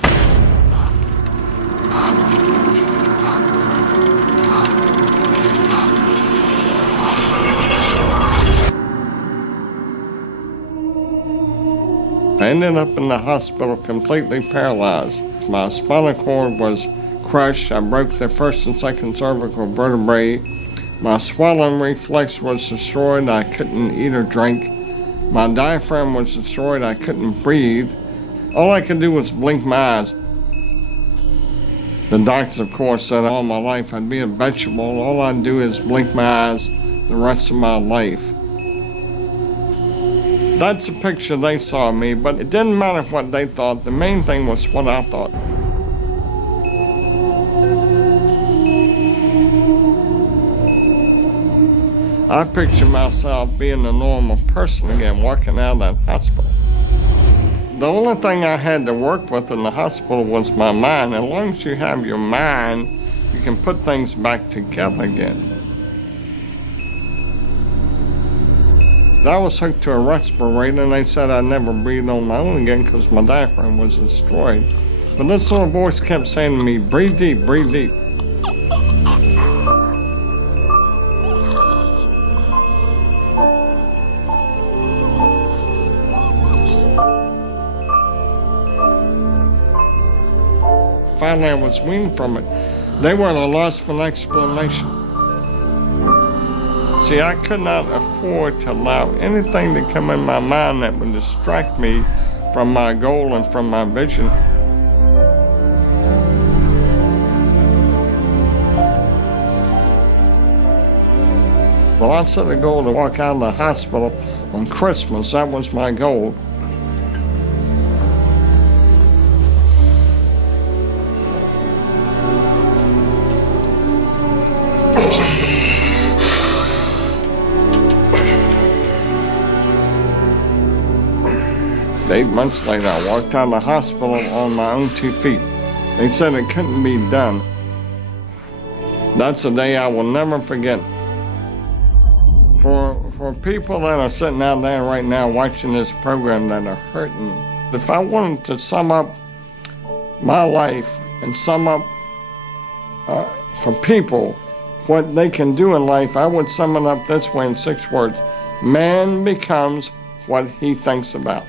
I ended up in the hospital completely paralyzed. My spinal cord was crushed. I broke the first and second cervical vertebrae. My swallowing reflex was destroyed. I couldn't eat or drink. My diaphragm was destroyed. I couldn't breathe. All I could do was blink my eyes. The doctor, of course, said all my life I'd be a vegetable. All I'd do is blink my eyes the rest of my life. That's the picture they saw of me, but it didn't matter what they thought. The main thing was what I thought. I picture myself being a normal person again, walking out of that hospital. The only thing I had to work with in the hospital was my mind. As long as you have your mind, you can put things back together again. I was hooked to a respirator, and they said I'd never breathe on my own again because my diaphragm was destroyed. But this little voice kept saying to me, breathe deep, breathe deep. Finally, I was weaned from it. They were at a loss for an explanation. See, I could not afford to allow anything to come in my mind that would distract me from my goal and from my vision. Well, I set a goal to walk out of the hospital on Christmas. That was my goal. Eight months later, I walked out of the hospital on my own 2 feet. They said it couldn't be done. That's a day I will never forget. For people that are sitting out there right now watching this program that are hurting, if I wanted to sum up my life and sum up for people what they can do in life, I would sum it up this way in 6 words. Man becomes what he thinks about.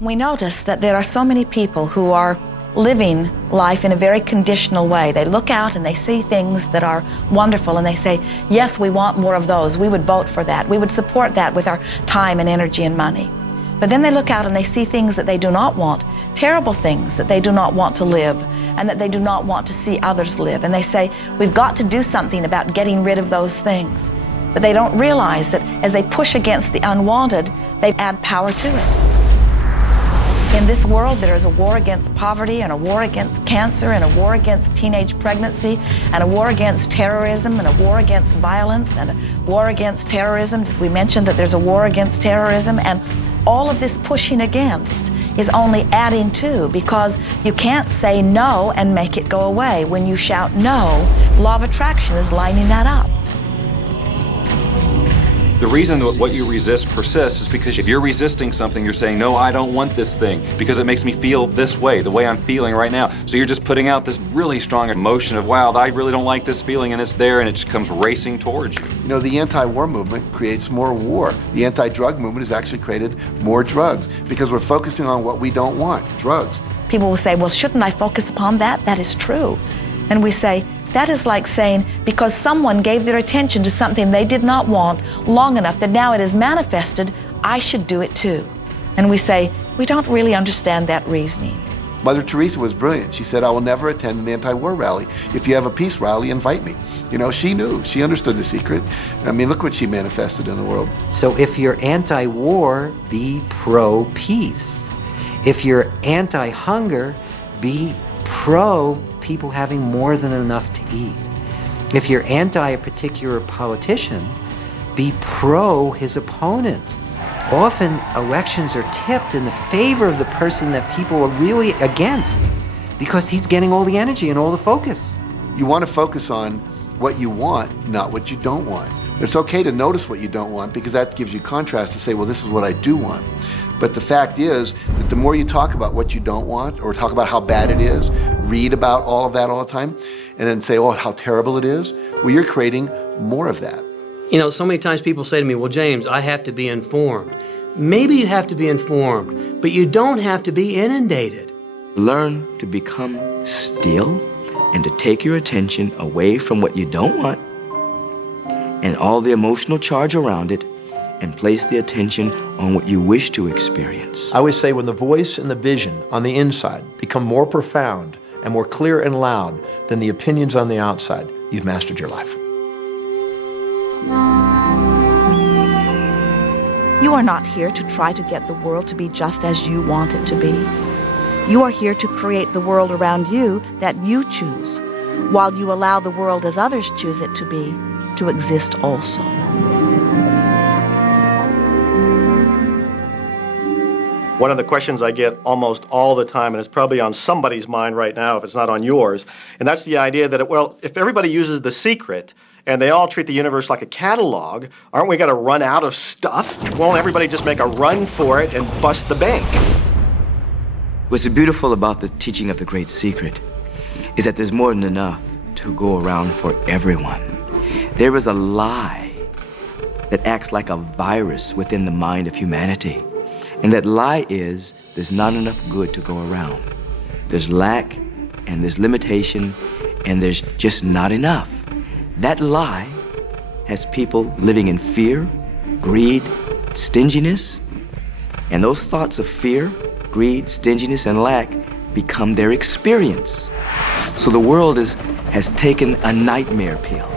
We notice that there are so many people who are living life in a very conditional way. They look out and they see things that are wonderful and they say, yes, we want more of those. We would vote for that. We would support that with our time and energy and money. But then they look out and they see things that they do not want, terrible things that they do not want to live and that they do not want to see others live. And they say, we've got to do something about getting rid of those things. But they don't realize that as they push against the unwanted, they add power to it. In this world, there is a war against poverty and a war against cancer and a war against teenage pregnancy and a war against terrorism and a war against violence and a war against terrorism. We mentioned that there's a war against terrorism, and all of this pushing against is only adding to, because you can't say no and make it go away. When you shout no, law of attraction is lining that up. The reason that what you resist persists is because if you're resisting something, you're saying, no, I don't want this thing because it makes me feel this way, the way I'm feeling right now. So you're just putting out this really strong emotion of, wow, I really don't like this feeling, and it's there, and it just comes racing towards you. You know, the anti-war movement creates more war. The anti-drug movement has actually created more drugs because we're focusing on what we don't want, drugs. People will say, well, shouldn't I focus upon that? That is true. And we say, that is like saying, because someone gave their attention to something they did not want long enough that now it is manifested, I should do it too. And we say, we don't really understand that reasoning. Mother Teresa was brilliant. She said, I will never attend an anti-war rally. If you have a peace rally, invite me. You know, she knew. She understood the secret. I mean, look what she manifested in the world. So if you're anti-war, be pro-peace. If you're anti-hunger, be pro people having more than enough to eat. If you're anti a particular politician, be pro his opponent. Often elections are tipped in the favor of the person that people are really against because he's getting all the energy and all the focus. You want to focus on what you want, not what you don't want. It's okay to notice what you don't want because that gives you contrast to say, well, this is what I do want. But the fact is that the more you talk about what you don't want or talk about how bad it is, read about all of that all the time, and then say, oh, how terrible it is, well, you're creating more of that. You know, so many times people say to me, well, James, I have to be informed. Maybe you have to be informed, but you don't have to be inundated. Learn to become still and to take your attention away from what you don't want and all the emotional charge around it and place the attention on what you wish to experience. I always say when the voice and the vision on the inside become more profound and more clear and loud than the opinions on the outside, you've mastered your life. You are not here to try to get the world to be just as you want it to be. You are here to create the world around you that you choose, while you allow the world as others choose it to be, to exist also. One of the questions I get almost all the time, and it's probably on somebody's mind right now if it's not on yours, and that's the idea that, well, if everybody uses The Secret and they all treat the universe like a catalog, aren't we going to run out of stuff? Won't everybody just make a run for it and bust the bank? What's beautiful about the teaching of the Great Secret is that there's more than enough to go around for everyone. There is a lie that acts like a virus within the mind of humanity. And that lie is there's not enough good to go around. There's lack, and there's limitation, and there's just not enough. That lie has people living in fear, greed, stinginess, and those thoughts of fear, greed, stinginess, and lack become their experience. So the world has taken a nightmare pill.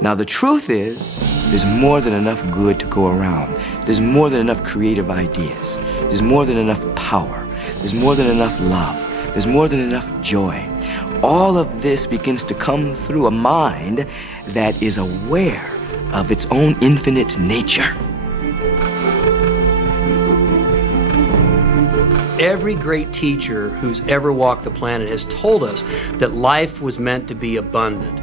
Now the truth is, there's more than enough good to go around. There's more than enough creative ideas. There's more than enough power. There's more than enough love. There's more than enough joy. All of this begins to come through a mind that is aware of its own infinite nature. Every great teacher who's ever walked the planet has told us that life was meant to be abundant.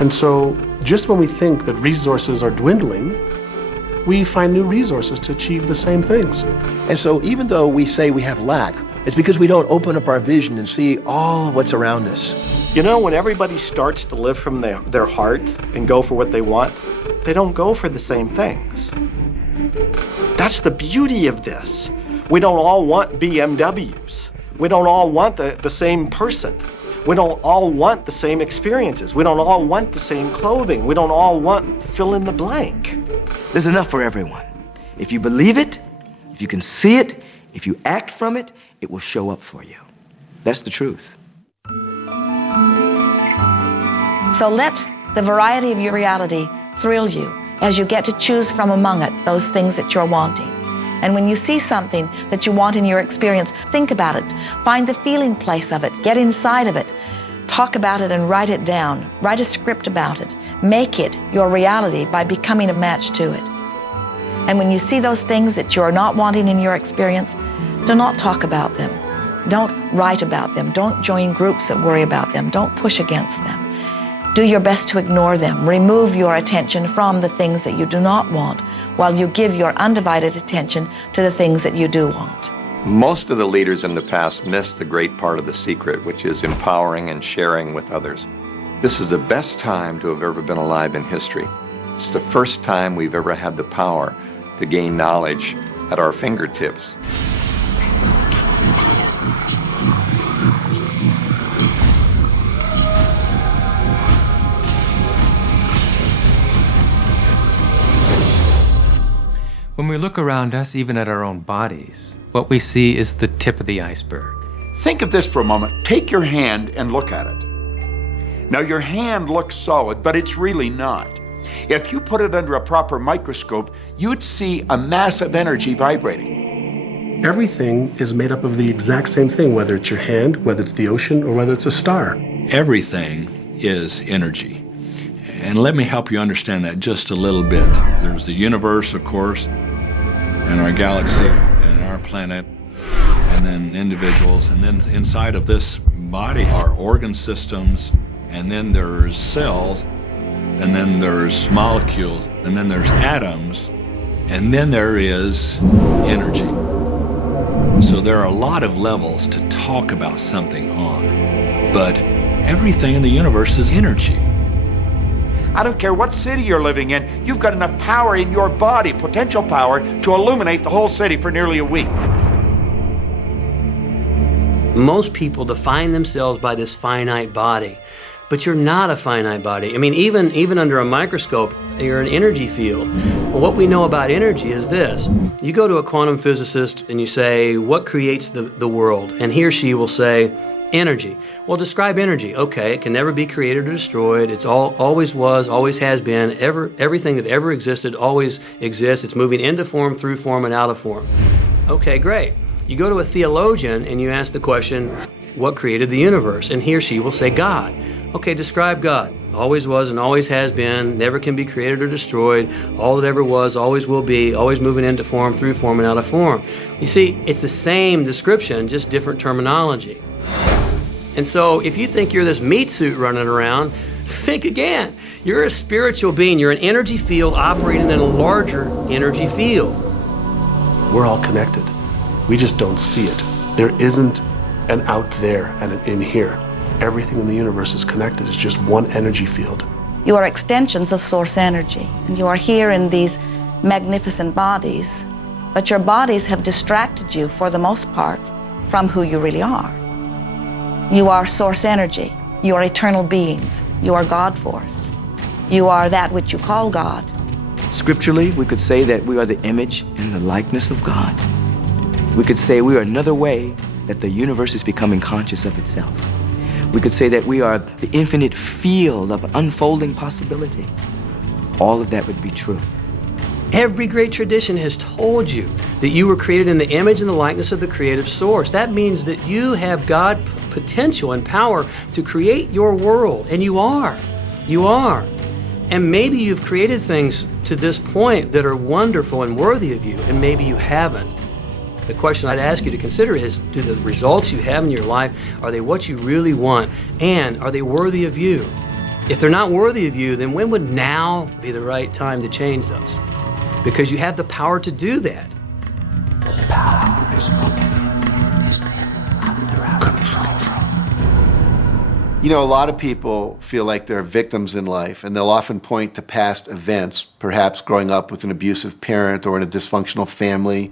And so, just when we think that resources are dwindling, we find new resources to achieve the same things. And so even though we say we have lack, it's because we don't open up our vision and see all of what's around us. You know, when everybody starts to live from their heart and go for what they want, they don't go for the same things. That's the beauty of this. We don't all want BMWs. We don't all want the same person. We don't all want the same experiences. We don't all want the same clothing. We don't all want fill in the blank. There's enough for everyone. If you believe it, if you can see it, if you act from it, it will show up for you. That's the truth. So let the variety of your reality thrill you as you get to choose from among it those things that you're wanting. And when you see something that you want in your experience, think about it. Find the feeling place of it. Get inside of it. Talk about it and write it down. Write a script about it. Make it your reality by becoming a match to it. And when you see those things that you're not wanting in your experience, do not talk about them. Don't write about them. Don't join groups that worry about them. Don't push against them. Do your best to ignore them. Remove your attention from the things that you do not want, while you give your undivided attention to the things that you do want. Most of the leaders in the past missed the great part of the secret, which is empowering and sharing with others. This is the best time to have ever been alive in history. It's the first time we've ever had the power to gain knowledge at our fingertips. When we look around us, even at our own bodies, what we see is the tip of the iceberg. Think of this for a moment. Take your hand and look at it. Now, your hand looks solid, but it's really not. If you put it under a proper microscope, you'd see a mass of energy vibrating. Everything is made up of the exact same thing, whether it's your hand, whether it's the ocean, or whether it's a star. Everything is energy. And let me help you understand that just a little bit. There's the universe, of course, and our galaxy, and our planet, and then individuals, and then inside of this body are organ systems, and then there's cells, and then there's molecules, and then there's atoms, and then there is energy. So there are a lot of levels to talk about something on, but everything in the universe is energy. I don't care what city you're living in, you've got enough power in your body, potential power, to illuminate the whole city for nearly a week. Most people define themselves by this finite body, but you're not a finite body. I mean, even under a microscope, you're an energy field. Well, what we know about energy is this. You go to a quantum physicist and you say, what creates the world? And he or she will say, energy. Well, describe energy. Okay, it can never be created or destroyed. It's always was, always has been. Everything that ever existed always exists. It's moving into form, through form, and out of form. Okay, great. You go to a theologian and you ask the question, what created the universe? And he or she will say, God. Okay, describe God. Always was and always has been, never can be created or destroyed, all that ever was, always will be, always moving into form, through form, and out of form. You see, it's the same description, just different terminology. And so if you think you're this meat suit running around, think again. You're a spiritual being. You're an energy field operating in a larger energy field. We're all connected. We just don't see it. There isn't an out there and an in here. Everything in the universe is connected. It's just one energy field. You are extensions of source energy, and you are here in these magnificent bodies, but your bodies have distracted you, for the most part, from who you really are. You are source energy. You are eternal beings. You are God force. You are that which you call God. Scripturally, we could say that we are the image and the likeness of God. We could say we are another way that the universe is becoming conscious of itself. We could say that we are the infinite field of unfolding possibility. All of that would be true. Every great tradition has told you that you were created in the image and the likeness of the creative source. That means that you have God potential and power to create your world, and you are. You are. And maybe you've created things to this point that are wonderful and worthy of you, and maybe you haven't. The question I'd ask you to consider is, do the results you have in your life, are they what you really want? And are they worthy of you? If they're not worthy of you, then when would now be the right time to change those? Because you have the power to do that. The power is under our control. You know, a lot of people feel like they're victims in life, and they'll often point to past events, perhaps growing up with an abusive parent or in a dysfunctional family.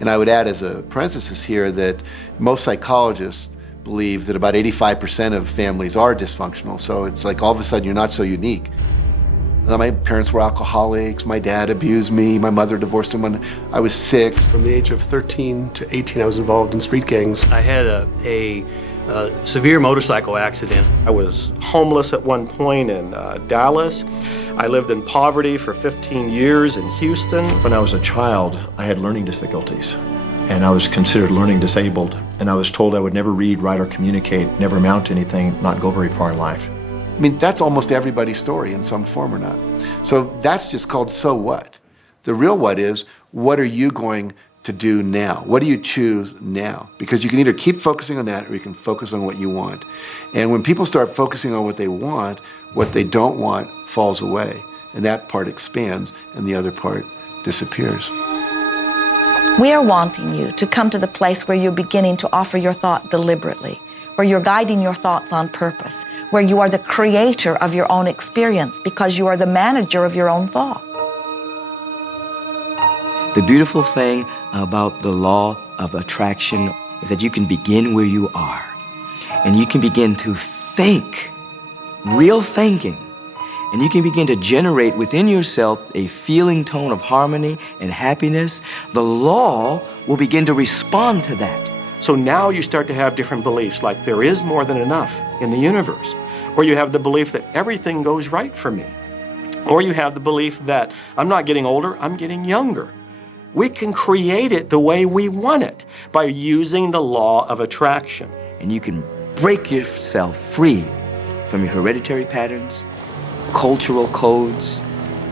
And I would add as a parenthesis here that most psychologists believe that about 85% of families are dysfunctional. So it's like all of a sudden you're not so unique. My parents were alcoholics, my dad abused me, my mother divorced him when I was 6. From the age of 13 to 18, I was involved in street gangs. I had a severe motorcycle accident. I was homeless at one point in Dallas. I lived in poverty for 15 years in Houston. When I was a child, I had learning difficulties, and I was considered learning disabled, and I was told I would never read, write, or communicate, never amount to anything, not go very far in life. I mean, that's almost everybody's story in some form or not. So that's just called so what. The real what is, what are you going to do now? What do you choose now? Because you can either keep focusing on that or you can focus on what you want. And when people start focusing on what they want, what they don't want falls away. And that part expands and the other part disappears. We are wanting you to come to the place where you're beginning to offer your thought deliberately, where you're guiding your thoughts on purpose, where you are the creator of your own experience because you are the manager of your own thoughts. The beautiful thing about the law of attraction is that you can begin where you are, and you can begin to think, real thinking, and you can begin to generate within yourself a feeling tone of harmony and happiness. The law will begin to respond to that. So now you start to have different beliefs, like there is more than enough in the universe, or you have the belief that everything goes right for me. Or you have the belief that I'm not getting older, I'm getting younger. We can create it the way we want it by using the law of attraction. And you can break yourself free from your hereditary patterns, cultural codes,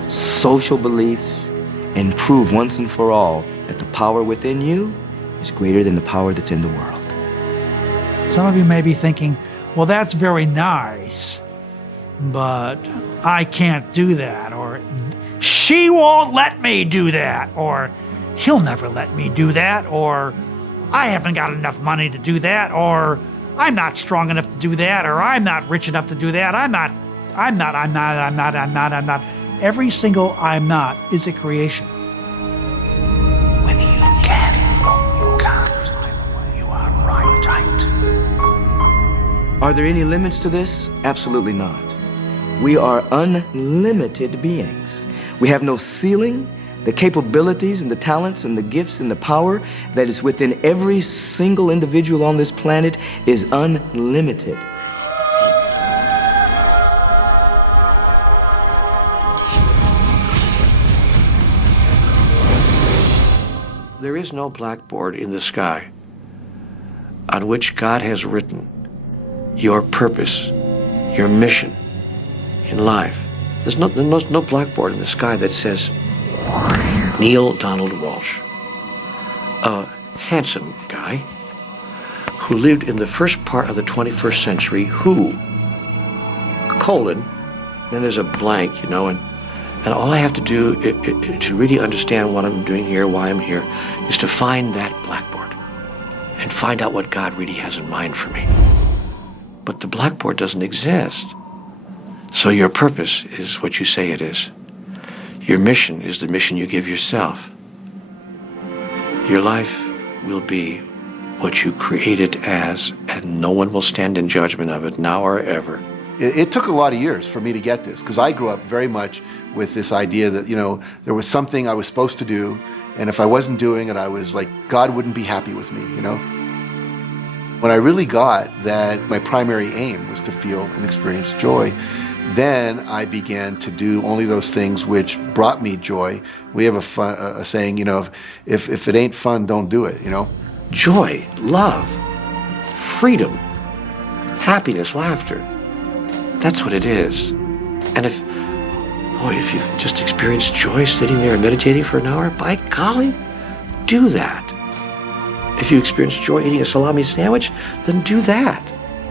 social beliefs, and prove once and for all that the power within you is greater than the power that's in the world. Some of you may be thinking, well, that's very nice, but I can't do that, or she won't let me do that, or he'll never let me do that, or I haven't got enough money to do that, or I'm not strong enough to do that, or I'm not rich enough to do that, I'm not. Every single I'm not is a creation. Whether you can or you can't, you are right. Are there any limits to this? Absolutely not. We are unlimited beings. We have no ceiling. The capabilities and the talents and the gifts and the power that is within every single individual on this planet is unlimited. There is no blackboard in the sky on which God has written your purpose, your mission in life. There's no blackboard in the sky that says, Neil Donald Walsh, a handsome guy who lived in the first part of the 21st century, who, colon, then there's a blank, you know, and all I have to do to really understand what I'm doing here, why I'm here, is to find that blackboard and find out what God really has in mind for me. But the blackboard doesn't exist. So your purpose is what you say it is. Your mission is the mission you give yourself. Your life will be what you create it as, and no one will stand in judgment of it now or ever. It took a lot of years for me to get this, because I grew up very much with this idea that, you know, there was something I was supposed to do, and if I wasn't doing it, I was like, God wouldn't be happy with me, you know? When I really got that my primary aim was to feel and experience joy, then I began to do only those things which brought me joy. We have a saying, you know, if it ain't fun, don't do it, you know? Joy, love, freedom, happiness, laughter. That's what it is. And if you've just experienced joy sitting there and meditating for an hour, by golly, do that. If you experience joy eating a salami sandwich, then do that.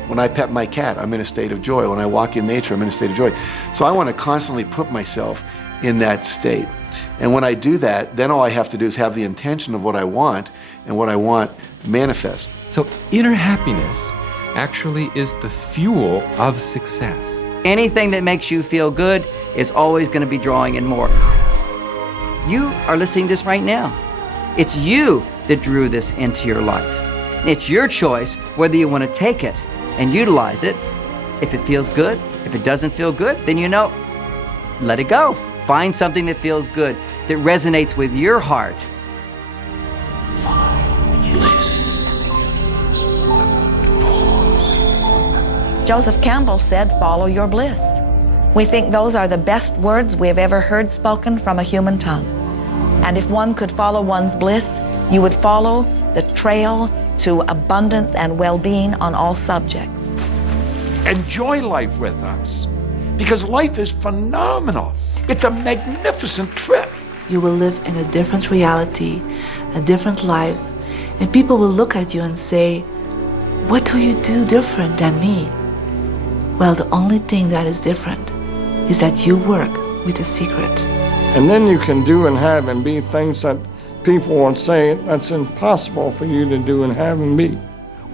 When I pet my cat, I'm in a state of joy. When I walk in nature, I'm in a state of joy. So I want to constantly put myself in that state. And when I do that, then all I have to do is have the intention of what I want, and what I want manifest. So inner happiness actually is the fuel of success. Anything that makes you feel good is always going to be drawing in more. You are listening to this right now. It's you that drew this into your life. It's your choice whether you want to take it and utilize it. If it feels good, if it doesn't feel good, then you know, let it go. Find something that feels good, that resonates with your heart. Joseph Campbell said, "Follow your bliss." We think those are the best words we have ever heard spoken from a human tongue. And if one could follow one's bliss, you would follow the trail to abundance and well-being on all subjects. Enjoy life with us, because life is phenomenal. It's a magnificent trip. You will live in a different reality, a different life, and people will look at you and say, "What do you do different than me?" Well, the only thing that is different is that you work with a secret. And then you can do and have and be things that people will say that's impossible for you to do and have and be.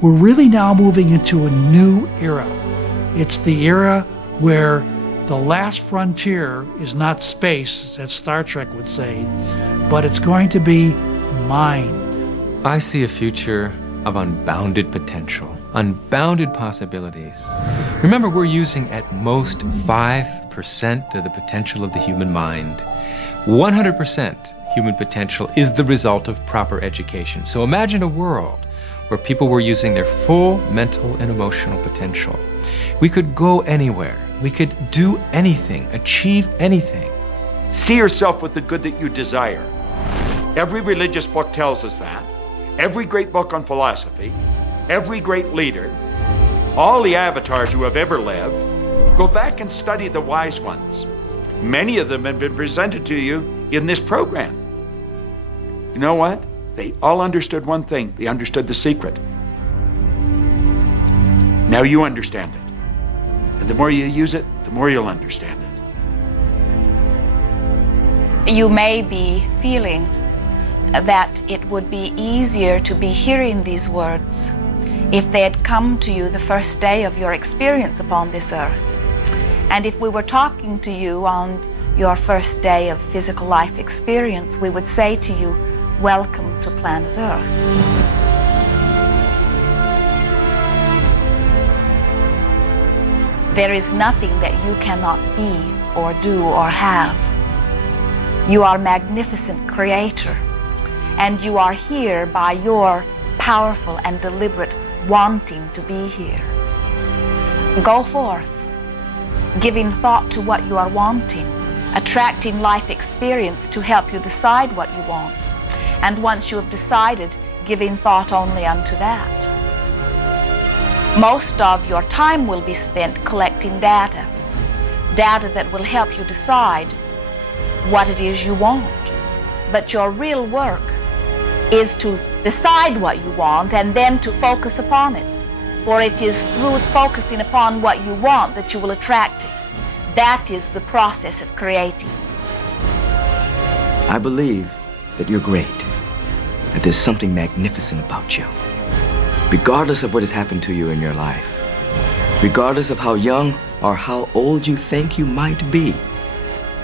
We're really now moving into a new era. It's the era where the last frontier is not space, as Star Trek would say, but it's going to be mind. I see a future of unbounded potential, unbounded possibilities. Remember, we're using at most 5% of the potential of the human mind. 100% human potential is the result of proper education. So imagine a world where people were using their full mental and emotional potential. We could go anywhere. We could do anything, achieve anything. See yourself with the good that you desire. Every religious book tells us that. Every great book on philosophy, every great leader, all the avatars who have ever lived. Go back and study the wise ones. Many of them have been presented to you in this program. You know what? They all understood one thing. They understood the secret. Now you understand it. And the more you use it, the more you'll understand it. You may be feeling that it would be easier to be hearing these words if they had come to you the first day of your experience upon this earth. And if we were talking to you on your first day of physical life experience, we would say to you, welcome to planet Earth. There is nothing that you cannot be or do or have. You are a magnificent creator, and you are here by your powerful and deliberate wanting to be here. Go forth, giving thought to what you are wanting, attracting life experience to help you decide what you want. And once you have decided, giving thought only unto that. Most of your time will be spent collecting data that will help you decide what it is you want. But your real work is to decide what you want and then to focus upon it. For it is through focusing upon what you want that you will attract it. That is the process of creating. I believe that you're great, that there's something magnificent about you. Regardless of what has happened to you in your life, regardless of how young or how old you think you might be,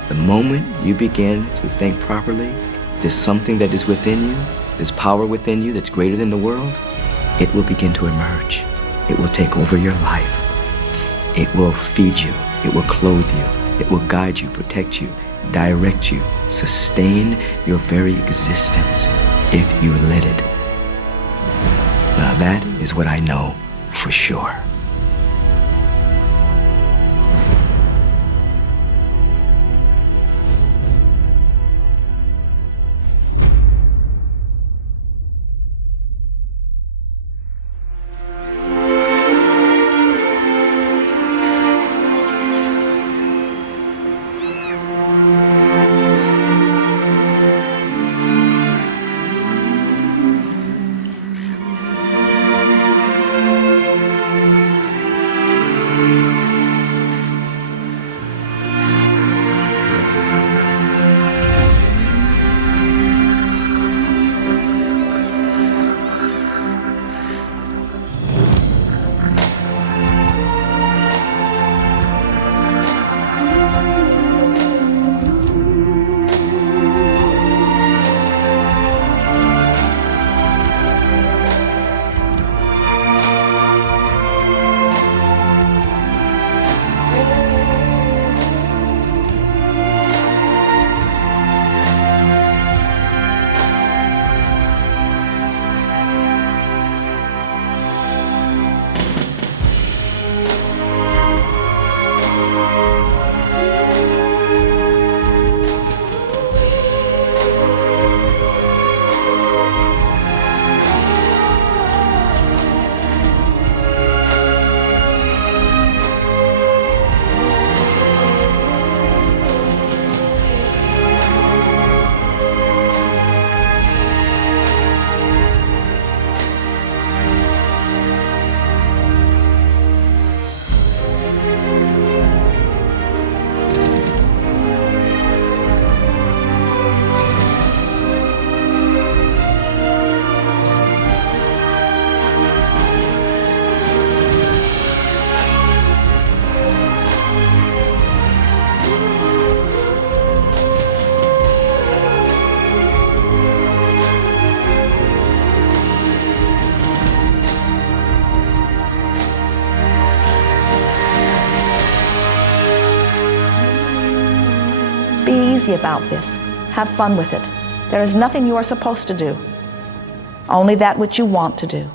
the moment you begin to think properly, there's something that is within you, there's power within you that's greater than the world, it will begin to emerge. It will take over your life. It will feed you. It will clothe you. It will guide you, protect you, direct you, sustain your very existence if you let it. Now that is what I know for sure. Be easy about this. Have fun with it. There is nothing you are supposed to do, only that which you want to do.